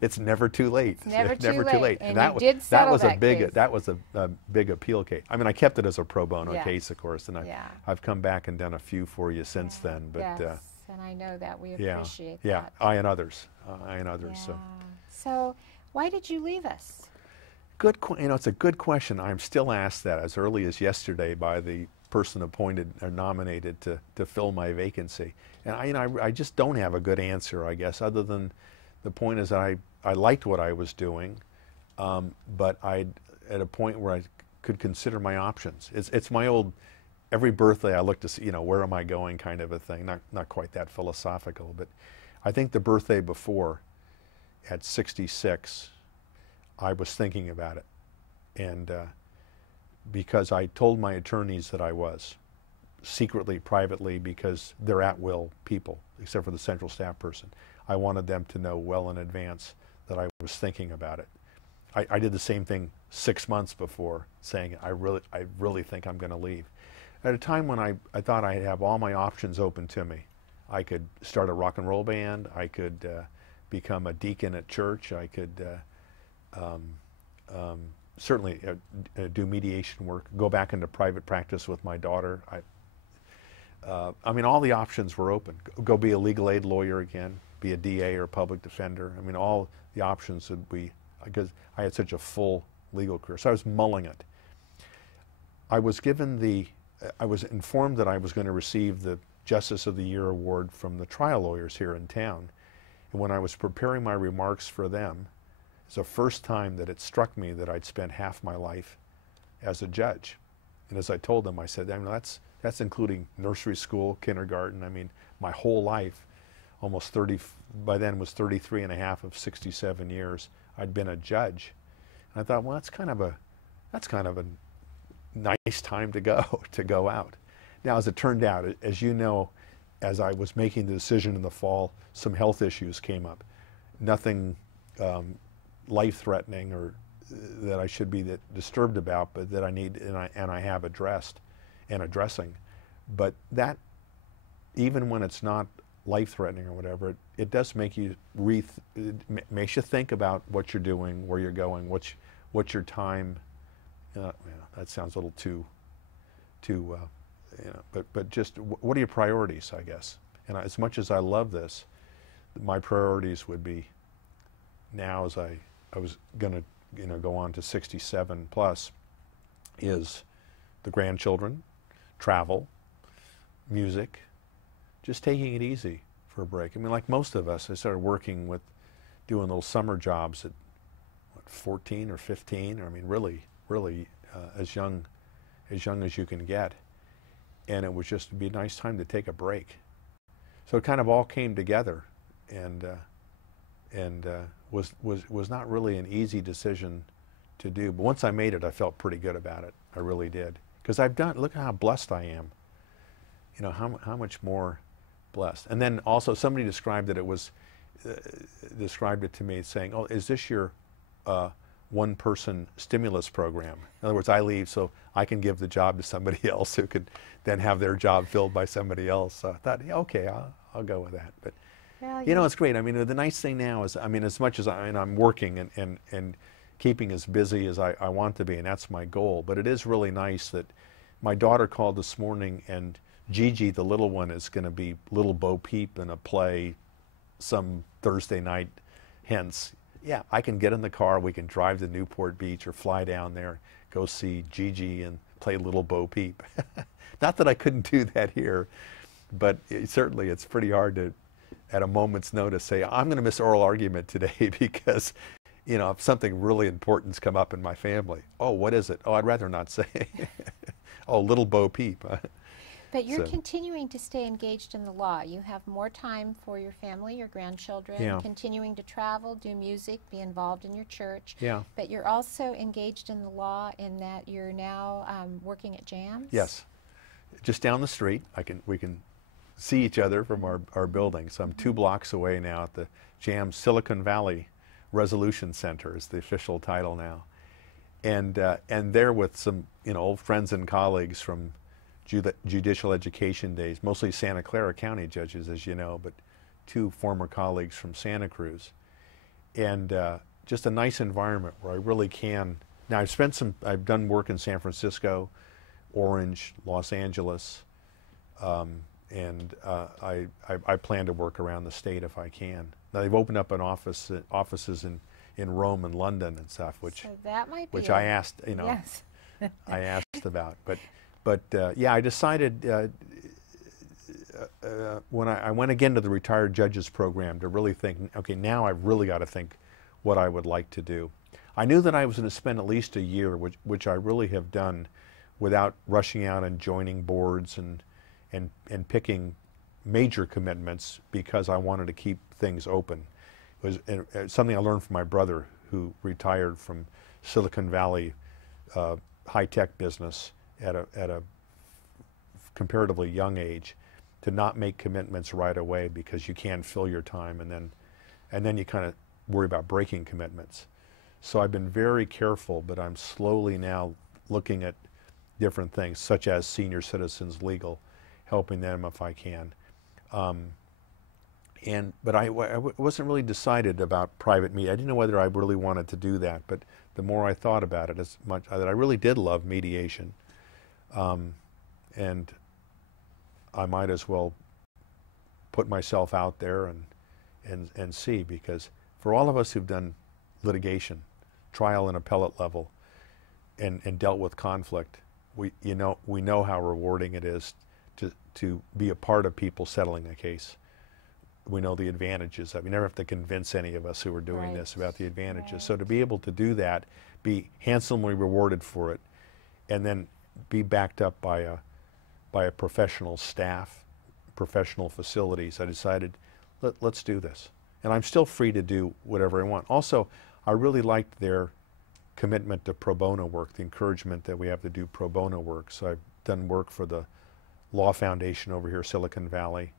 it's never too late. It's never too late. And that you did settle was a that big case. that was a big appeal case. I mean, I kept it as a pro bono Yes. case, of course, and Yeah. I've come back and done a few for you since then. But yes, and I know that we yeah, appreciate yeah, that. I and others. So. So why did you leave us? Good, it's a good question. I'm still asked that as early as yesterday by the person appointed or nominated to fill my vacancy, and I just don't have a good answer, I guess, other than the point is I liked what I was doing, but I at a point where I could consider my options. It's my old every birthday I look to see, where am I going kind of a thing. Not quite that philosophical, but I think the birthday before, at 66, I was thinking about it, and because I told my attorneys that I was, secretly, privately, because they're at-will people, except for the central staff person. I wanted them to know well in advance that I was thinking about it. I did the same thing 6 months before, saying I really think I'm going to leave. At a time when I thought I'd have all my options open to me. I could start a rock and roll band, I could become a deacon at church, I could certainly do mediation work, go back into private practice with my daughter. I mean, all the options were open. Go be a legal aid lawyer again, be a DA or public defender. I mean, all the options would be, because I had such a full legal career. So I was mulling it. I was informed that I was going to receive the Justice of the Year award from the trial lawyers here in town. And when I was preparing my remarks for them, it's the first time that it struck me that I'd spent half my life as a judge. And as I told them, I said, I mean, that's including nursery school, kindergarten. I mean, my whole life, almost 30, by then was 33 and a half of 67 years, I'd been a judge. And I thought, well, that's kind of a nice time to go out. Now, as it turned out, as you know, as I was making the decision in the fall, some health issues came up. Nothing life-threatening or that I should be disturbed about, but that I need and I have addressed and addressing. But that, even when it's not life-threatening or whatever, it does make you it makes you think about what you're doing, where you're going, what's your time. That sounds a little too but just what are your priorities, I guess. And as much as I love this, my priorities would be, now as I was going to go on to 67 plus, is the grandchildren, travel, music, just taking it easy for a break. I mean, like most of us, I started working with doing little summer jobs at 14 or 15, or I mean really as young as you can get. And it was just be a nice time to take a break. So it kind of all came together, and was not really an easy decision to do. But once I made it, I felt pretty good about it. I really did, because look how blessed I am. You know, how much more blessed. And then also somebody described it. It was described it to me saying, "Oh, is this your one-person stimulus program?" In other words, I leave so I can give the job to somebody else who could then have their job filled by somebody else. So I thought, yeah, okay, I'll go with that. But Well, you know, it's great. I mean, the nice thing now is, I mean, as much as I'm working and keeping as busy as I want to be, and that's my goal. But it is really nice that my daughter called this morning, and Gigi, the little one, is going to be Little Bo Peep in a play some Thursday night. Hence, yeah, I can get in the car, we can drive to Newport Beach or fly down there, go see Gigi and play Little Bo Peep. Not that I couldn't do that here, but certainly it's pretty hard to, at a moment's notice, say, I'm going to miss oral argument today because, you know, if something really important's come up in my family. Oh, what is it? Oh, I'd rather not say. Oh, Little Bo Peep. But you're So- continuing to stay engaged in the law. You have more time for your family, your grandchildren, Yeah. continuing to travel, do music, be involved in your church. Yeah. But you're also engaged in the law in that you're now working at JAMS? Yes. Just down the street, we can see each other from our building. So I'm 2 blocks away now at the JAMS Silicon Valley Resolution Center is the official title now. And there with some, you know, old friends and colleagues from judicial education days, mostly Santa Clara County judges, as you know, but 2 former colleagues from Santa Cruz. And just a nice environment where I really can. Now I've done work in San Francisco, Orange, Los Angeles, and I plan to work around the state if I can. Now they've opened up offices in Rome and London and stuff, which So that might be which I asked, Yes. I asked about. But yeah, I decided when I went again to the retired judges program to really think, okay, now I've really got to think what I would like to do. I knew that I was going to spend at least a year, which I really have done, without rushing out and joining boards and picking major commitments, because I wanted to keep things open. It was something I learned from my brother, who retired from Silicon Valley high-tech business at a comparatively young age, to not make commitments right away because you can't fill your time, and then you kind of worry about breaking commitments. So I've been very careful, but I'm slowly now looking at different things, such as senior citizens legal, helping them if I can. But I wasn't really decided about private media. I didn't know whether I really wanted to do that, but the more I thought about it, as much that I really did love mediation, and I might as well put myself out there and see, because for all of us who've done litigation, trial and appellate level, and dealt with conflict, we know how rewarding it is to be a part of people settling a case. We know the advantages. You never have to convince any of us who are doing this about the advantages. Right. So to be able to do that, be handsomely rewarded for it, and then be backed up by a professional staff, professional facilities, I decided, let's do this. And I'm still free to do whatever I want. Also, I really liked their commitment to pro bono work, the encouragement that we have to do pro bono work. So I've done work for the Law Foundation over here, Silicon Valley.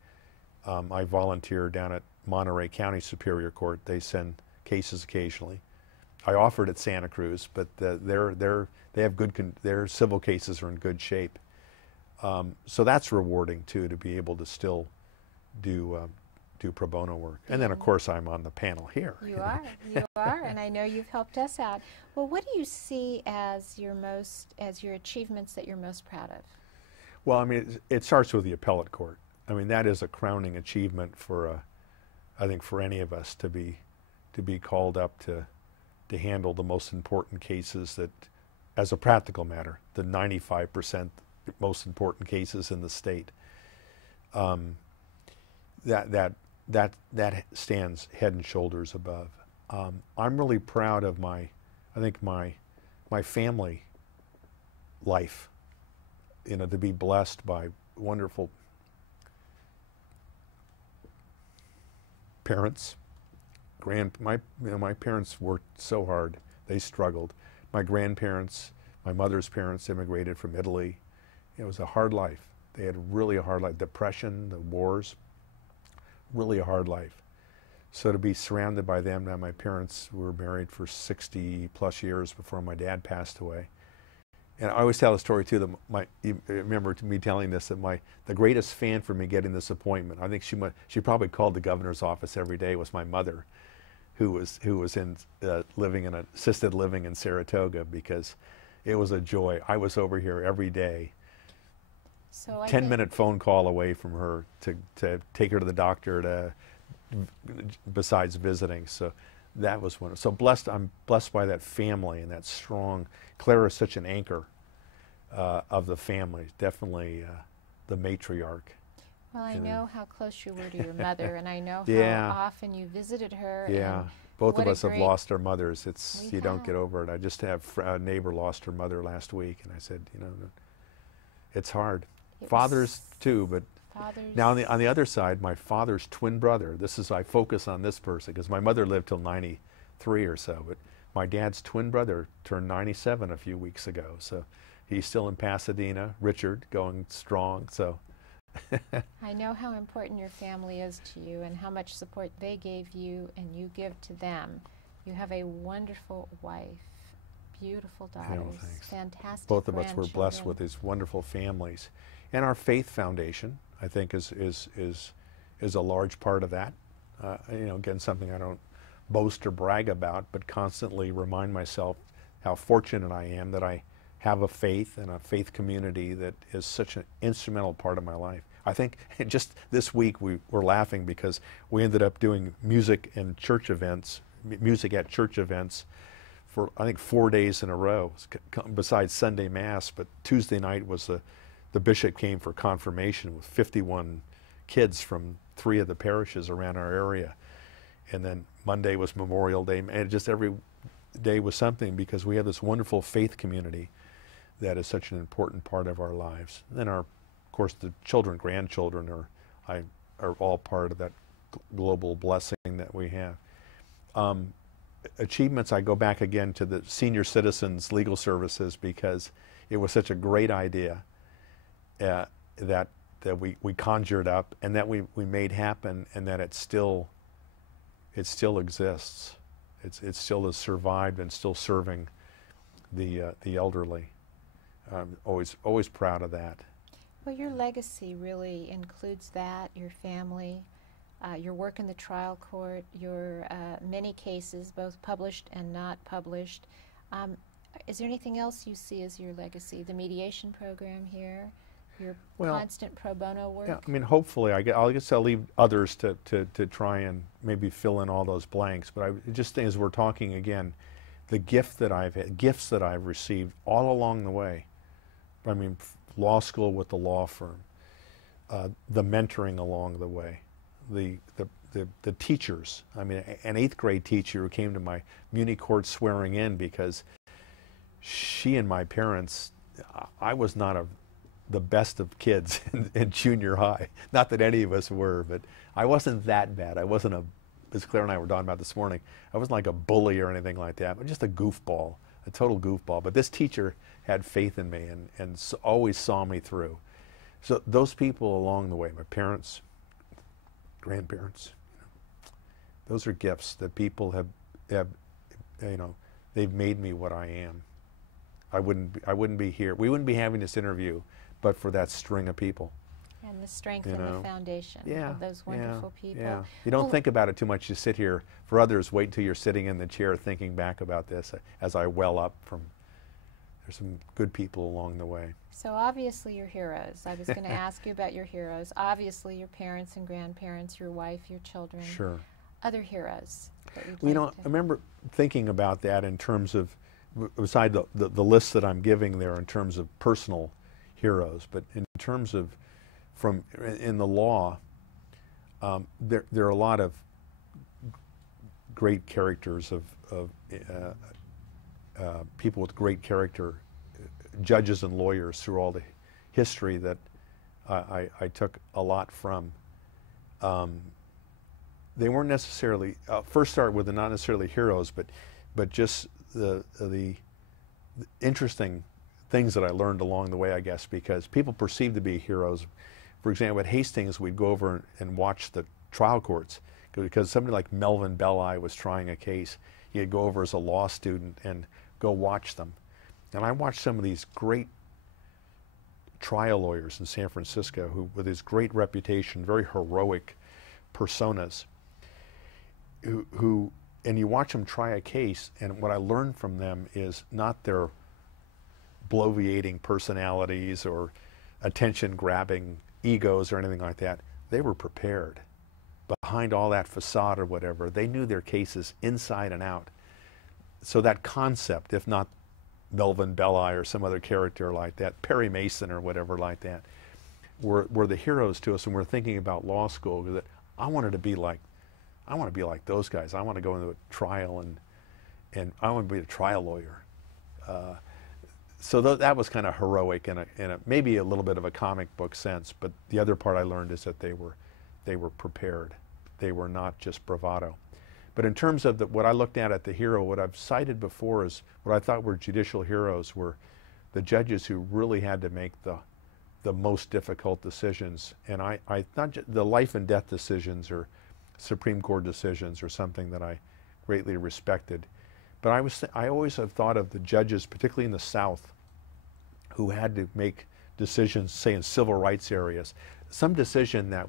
I volunteer down at Monterey County Superior Court. They send cases occasionally. I offered at Santa Cruz, but they have their civil cases are in good shape. So that's rewarding too, to be able to still do pro bono work. And then of course I'm on the panel here. You are, and I know you've helped us out. Well, what do you see as your achievements that you're most proud of? Well, I mean, it starts with the appellate court. I mean, that is a crowning achievement I think for any of us to be called up to handle the most important cases that, as a practical matter, the 95% most important cases in the state. That stands head and shoulders above. I'm really proud of my family life. To be blessed by wonderful parents. My parents worked so hard. They struggled. My grandparents, my mother's parents immigrated from Italy. It was a hard life. They had really a hard life. Depression, the wars, really a hard life. So to be surrounded by them, now my parents were married for 60 plus years before my dad passed away. And I always tell the story too, that you remember me telling this, that the greatest fan for me getting this appointment, I think she probably called the governor's office every day, was my mother, who was living in assisted living in Saratoga, because it was a joy. I was over here every day, so 10-minute phone call away from her to take her to the doctor, besides visiting. So that was one. So I'm blessed by that family and that strong. Claire is such an anchor of the family. Definitely the matriarch. Well, I know how close you were to your mother, and I know Yeah. how often you visited her. Yeah, and both of what a us have great- lost our mothers. You don't have. get over it. I just have a neighbor lost her mother last week, and I said, it's hard. It Fathers was- too, but Fathers. now on the other side, my father's twin brother. I focus on this person because my mother lived till 93 or so, but my dad's twin brother turned 97 a few weeks ago. So he's still in Pasadena. Richard, going strong. So. I know how important your family is to you and how much support they gave you and you give to them. You have a wonderful wife, beautiful Yeah, daughters. thanks. Fantastic. Both of us were blessed grandchildren. with these wonderful families, and our faith foundation, I think, is a large part of that. Again, something I don't boast or brag about, but constantly remind myself how fortunate I am that I have a faith and a faith community that is such an instrumental part of my life. I think just this week we were laughing because we ended up doing music and church events, music at church events for I think 4 days in a row, besides Sunday Mass. But Tuesday night was the bishop came for confirmation with 51 kids from 3 of the parishes around our area. And then Monday was Memorial Day, and just every day was something because we have this wonderful faith community that is such an important part of our lives. And then of course, the children, grandchildren are all part of that global blessing that we have. Achievements, I go back again to the senior citizens legal services because it was such a great idea that we conjured up and that we made happen, and that it still exists. It still has survived and still serving the elderly. Always proud of that. Well, your legacy really includes that, your family, your work in the trial court, your many cases, both published and not published. Is there anything else you see as your legacy? The mediation program here, your constant pro bono work? Yeah, I mean, hopefully, I guess I'll leave others to try and maybe fill in all those blanks. But I just think, as we're talking again, the gifts that I've received all along the way. I mean, law school with the law firm, the mentoring along the way, the teachers. I mean, an 8th grade teacher who came to my Muni court swearing in because she and my parents, I was not the best of kids in junior high. Not that any of us were, but I wasn't that bad. I wasn't as Claire and I were talking about this morning, I wasn't like a bully or anything like that, but just a goofball, a total goofball. But this teacher had faith in me and always saw me through. So those people along the way, my parents, grandparents, those are gifts that people have they've made me what I am. I wouldn't be here. We wouldn't be having this interview but for that string of people. And the strength and the foundation of those wonderful people. Yeah. You don't think about it too much. You sit here. For others, wait until you're sitting in the chair thinking back about this as I well up from. There's some good people along the way. So obviously your heroes. I was going to ask you about your heroes. Obviously your parents and grandparents, your wife, your children. Sure. Other heroes that you'd Well, like I remember thinking about that in terms of, beside the list that I'm giving there in terms of personal heroes, but in terms of in the law, there are a lot of great characters of people with great character, judges and lawyers through all the history that I took a lot from. They weren't necessarily, first start with the not necessarily heroes, but just the interesting things that I learned along the way, I guess, because people perceive to be heroes. For example, at Hastings, we'd go over and watch the trial courts because somebody like Melvin Belli was trying a case. He'd go over as a law student and go watch them. And I watched some of these great trial lawyers in San Francisco who, with his great reputation, very heroic personas, who and you watch them try a case, and what I learned from them is not their bloviating personalities or attention-grabbing egos or anything like that. They were prepared. Behind all that facade or whatever, they knew their cases inside and out. So that concept, if not Melvin Belli or some other character like that, Perry Mason or whatever like that, were the heroes to us. And we're thinking about law school, that I want to be like those guys. I want to go into a trial and I want to be a trial lawyer. So that was kind of heroic in a maybe a little bit of a comic book sense. But the other part I learned is that they were prepared. They were not just bravado. But in terms of what I looked at the hero, what I've cited before is what I thought were judicial heroes were the judges who really had to make the most difficult decisions. And I not the life and death decisions or Supreme Court decisions or something that I greatly respected. But I always have thought of the judges, particularly in the South, who had to make decisions, say in civil rights areas, some decision that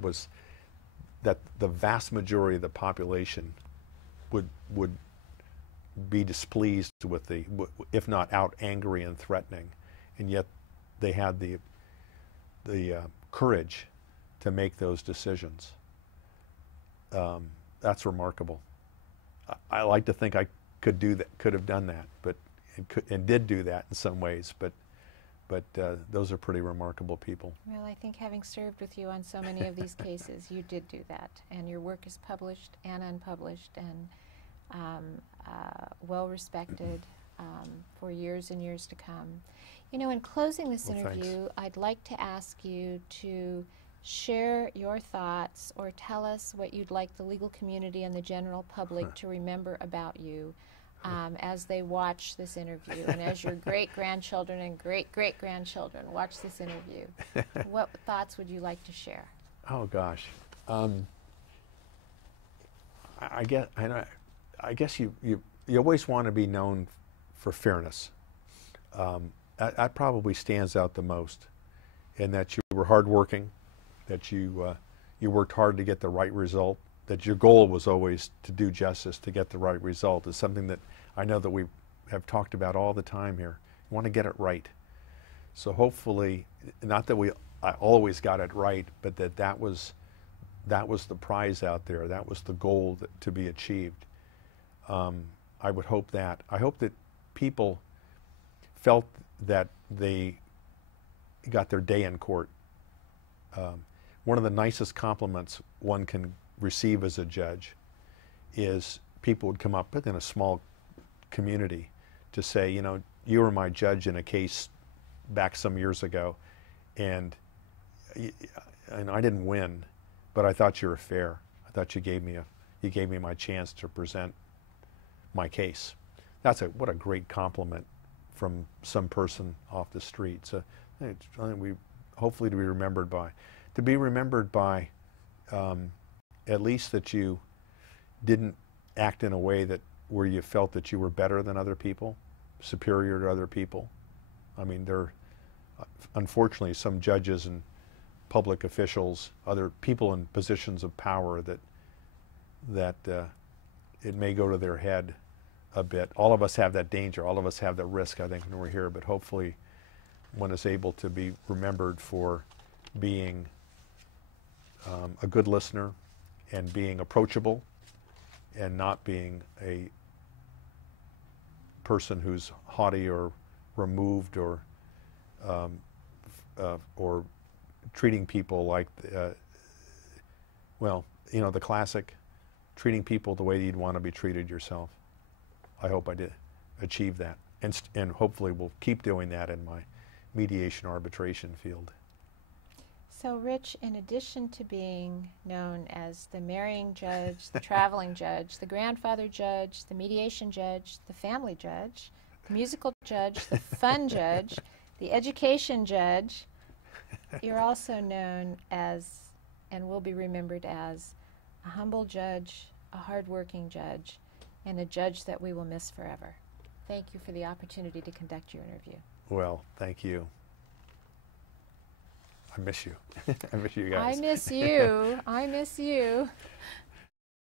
the vast majority of the population would be displeased with, if not out angry and threatening, and yet they had the courage to make those decisions. That's remarkable. I like to think I could have done that, but and did do that in some ways, but those are pretty remarkable people. Well, I think having served with you on so many of these cases, you did do that, and your work is published and unpublished and well respected for years and years to come. You know, in closing this interview, I'd like to ask you to share your thoughts or tell us what you'd like the legal community and the general public to remember about you as they watch this interview and as your great-grandchildren and great-great-grandchildren watch this interview. What thoughts would you like to share? Oh, gosh. I guess you always want to be known for fairness. That probably stands out the most, in that you were hardworking, that you worked hard to get the right result, that your goal was always to do justice, to get the right result, is something that I know that we have talked about all the time here. You want to get it right. So hopefully, not that I always got it right, but that was the prize out there. That was the goal to be achieved. I would hope that. I hope that people felt that they got their day in court. One of the nicest compliments one can receive as a judge is people would come up within a small community to say, you know, you were my judge in a case back some years ago, and I didn't win, but I thought you were fair. I thought you gave me my chance to present my case. What a great compliment from some person off the street. So I think we hopefully to be remembered by at least that you didn't act in a way where you felt that you were better than other people, superior to other people. I mean, there are unfortunately some judges and public officials, other people in positions of power that it may go to their head a bit. All of us have that danger. All of us have that risk, I think, when we're here. But hopefully one is able to be remembered for being a good listener and being approachable and not being a person who's haughty or removed or treating people like, well, you know, the classic, treating people the way you'd want to be treated yourself. I hope I did achieve that, and hopefully we'll keep doing that in my mediation arbitration field. So, Rich, in addition to being known as the marrying judge, the traveling judge, the grandfather judge, the mediation judge, the family judge, the musical judge, the fun judge, the education judge, you're also known as, and will be remembered as, a humble judge, a hardworking judge, and a judge that we will miss forever. Thank you for the opportunity to conduct your interview. Well, thank you. I miss you. I miss you guys. I miss you. I miss you.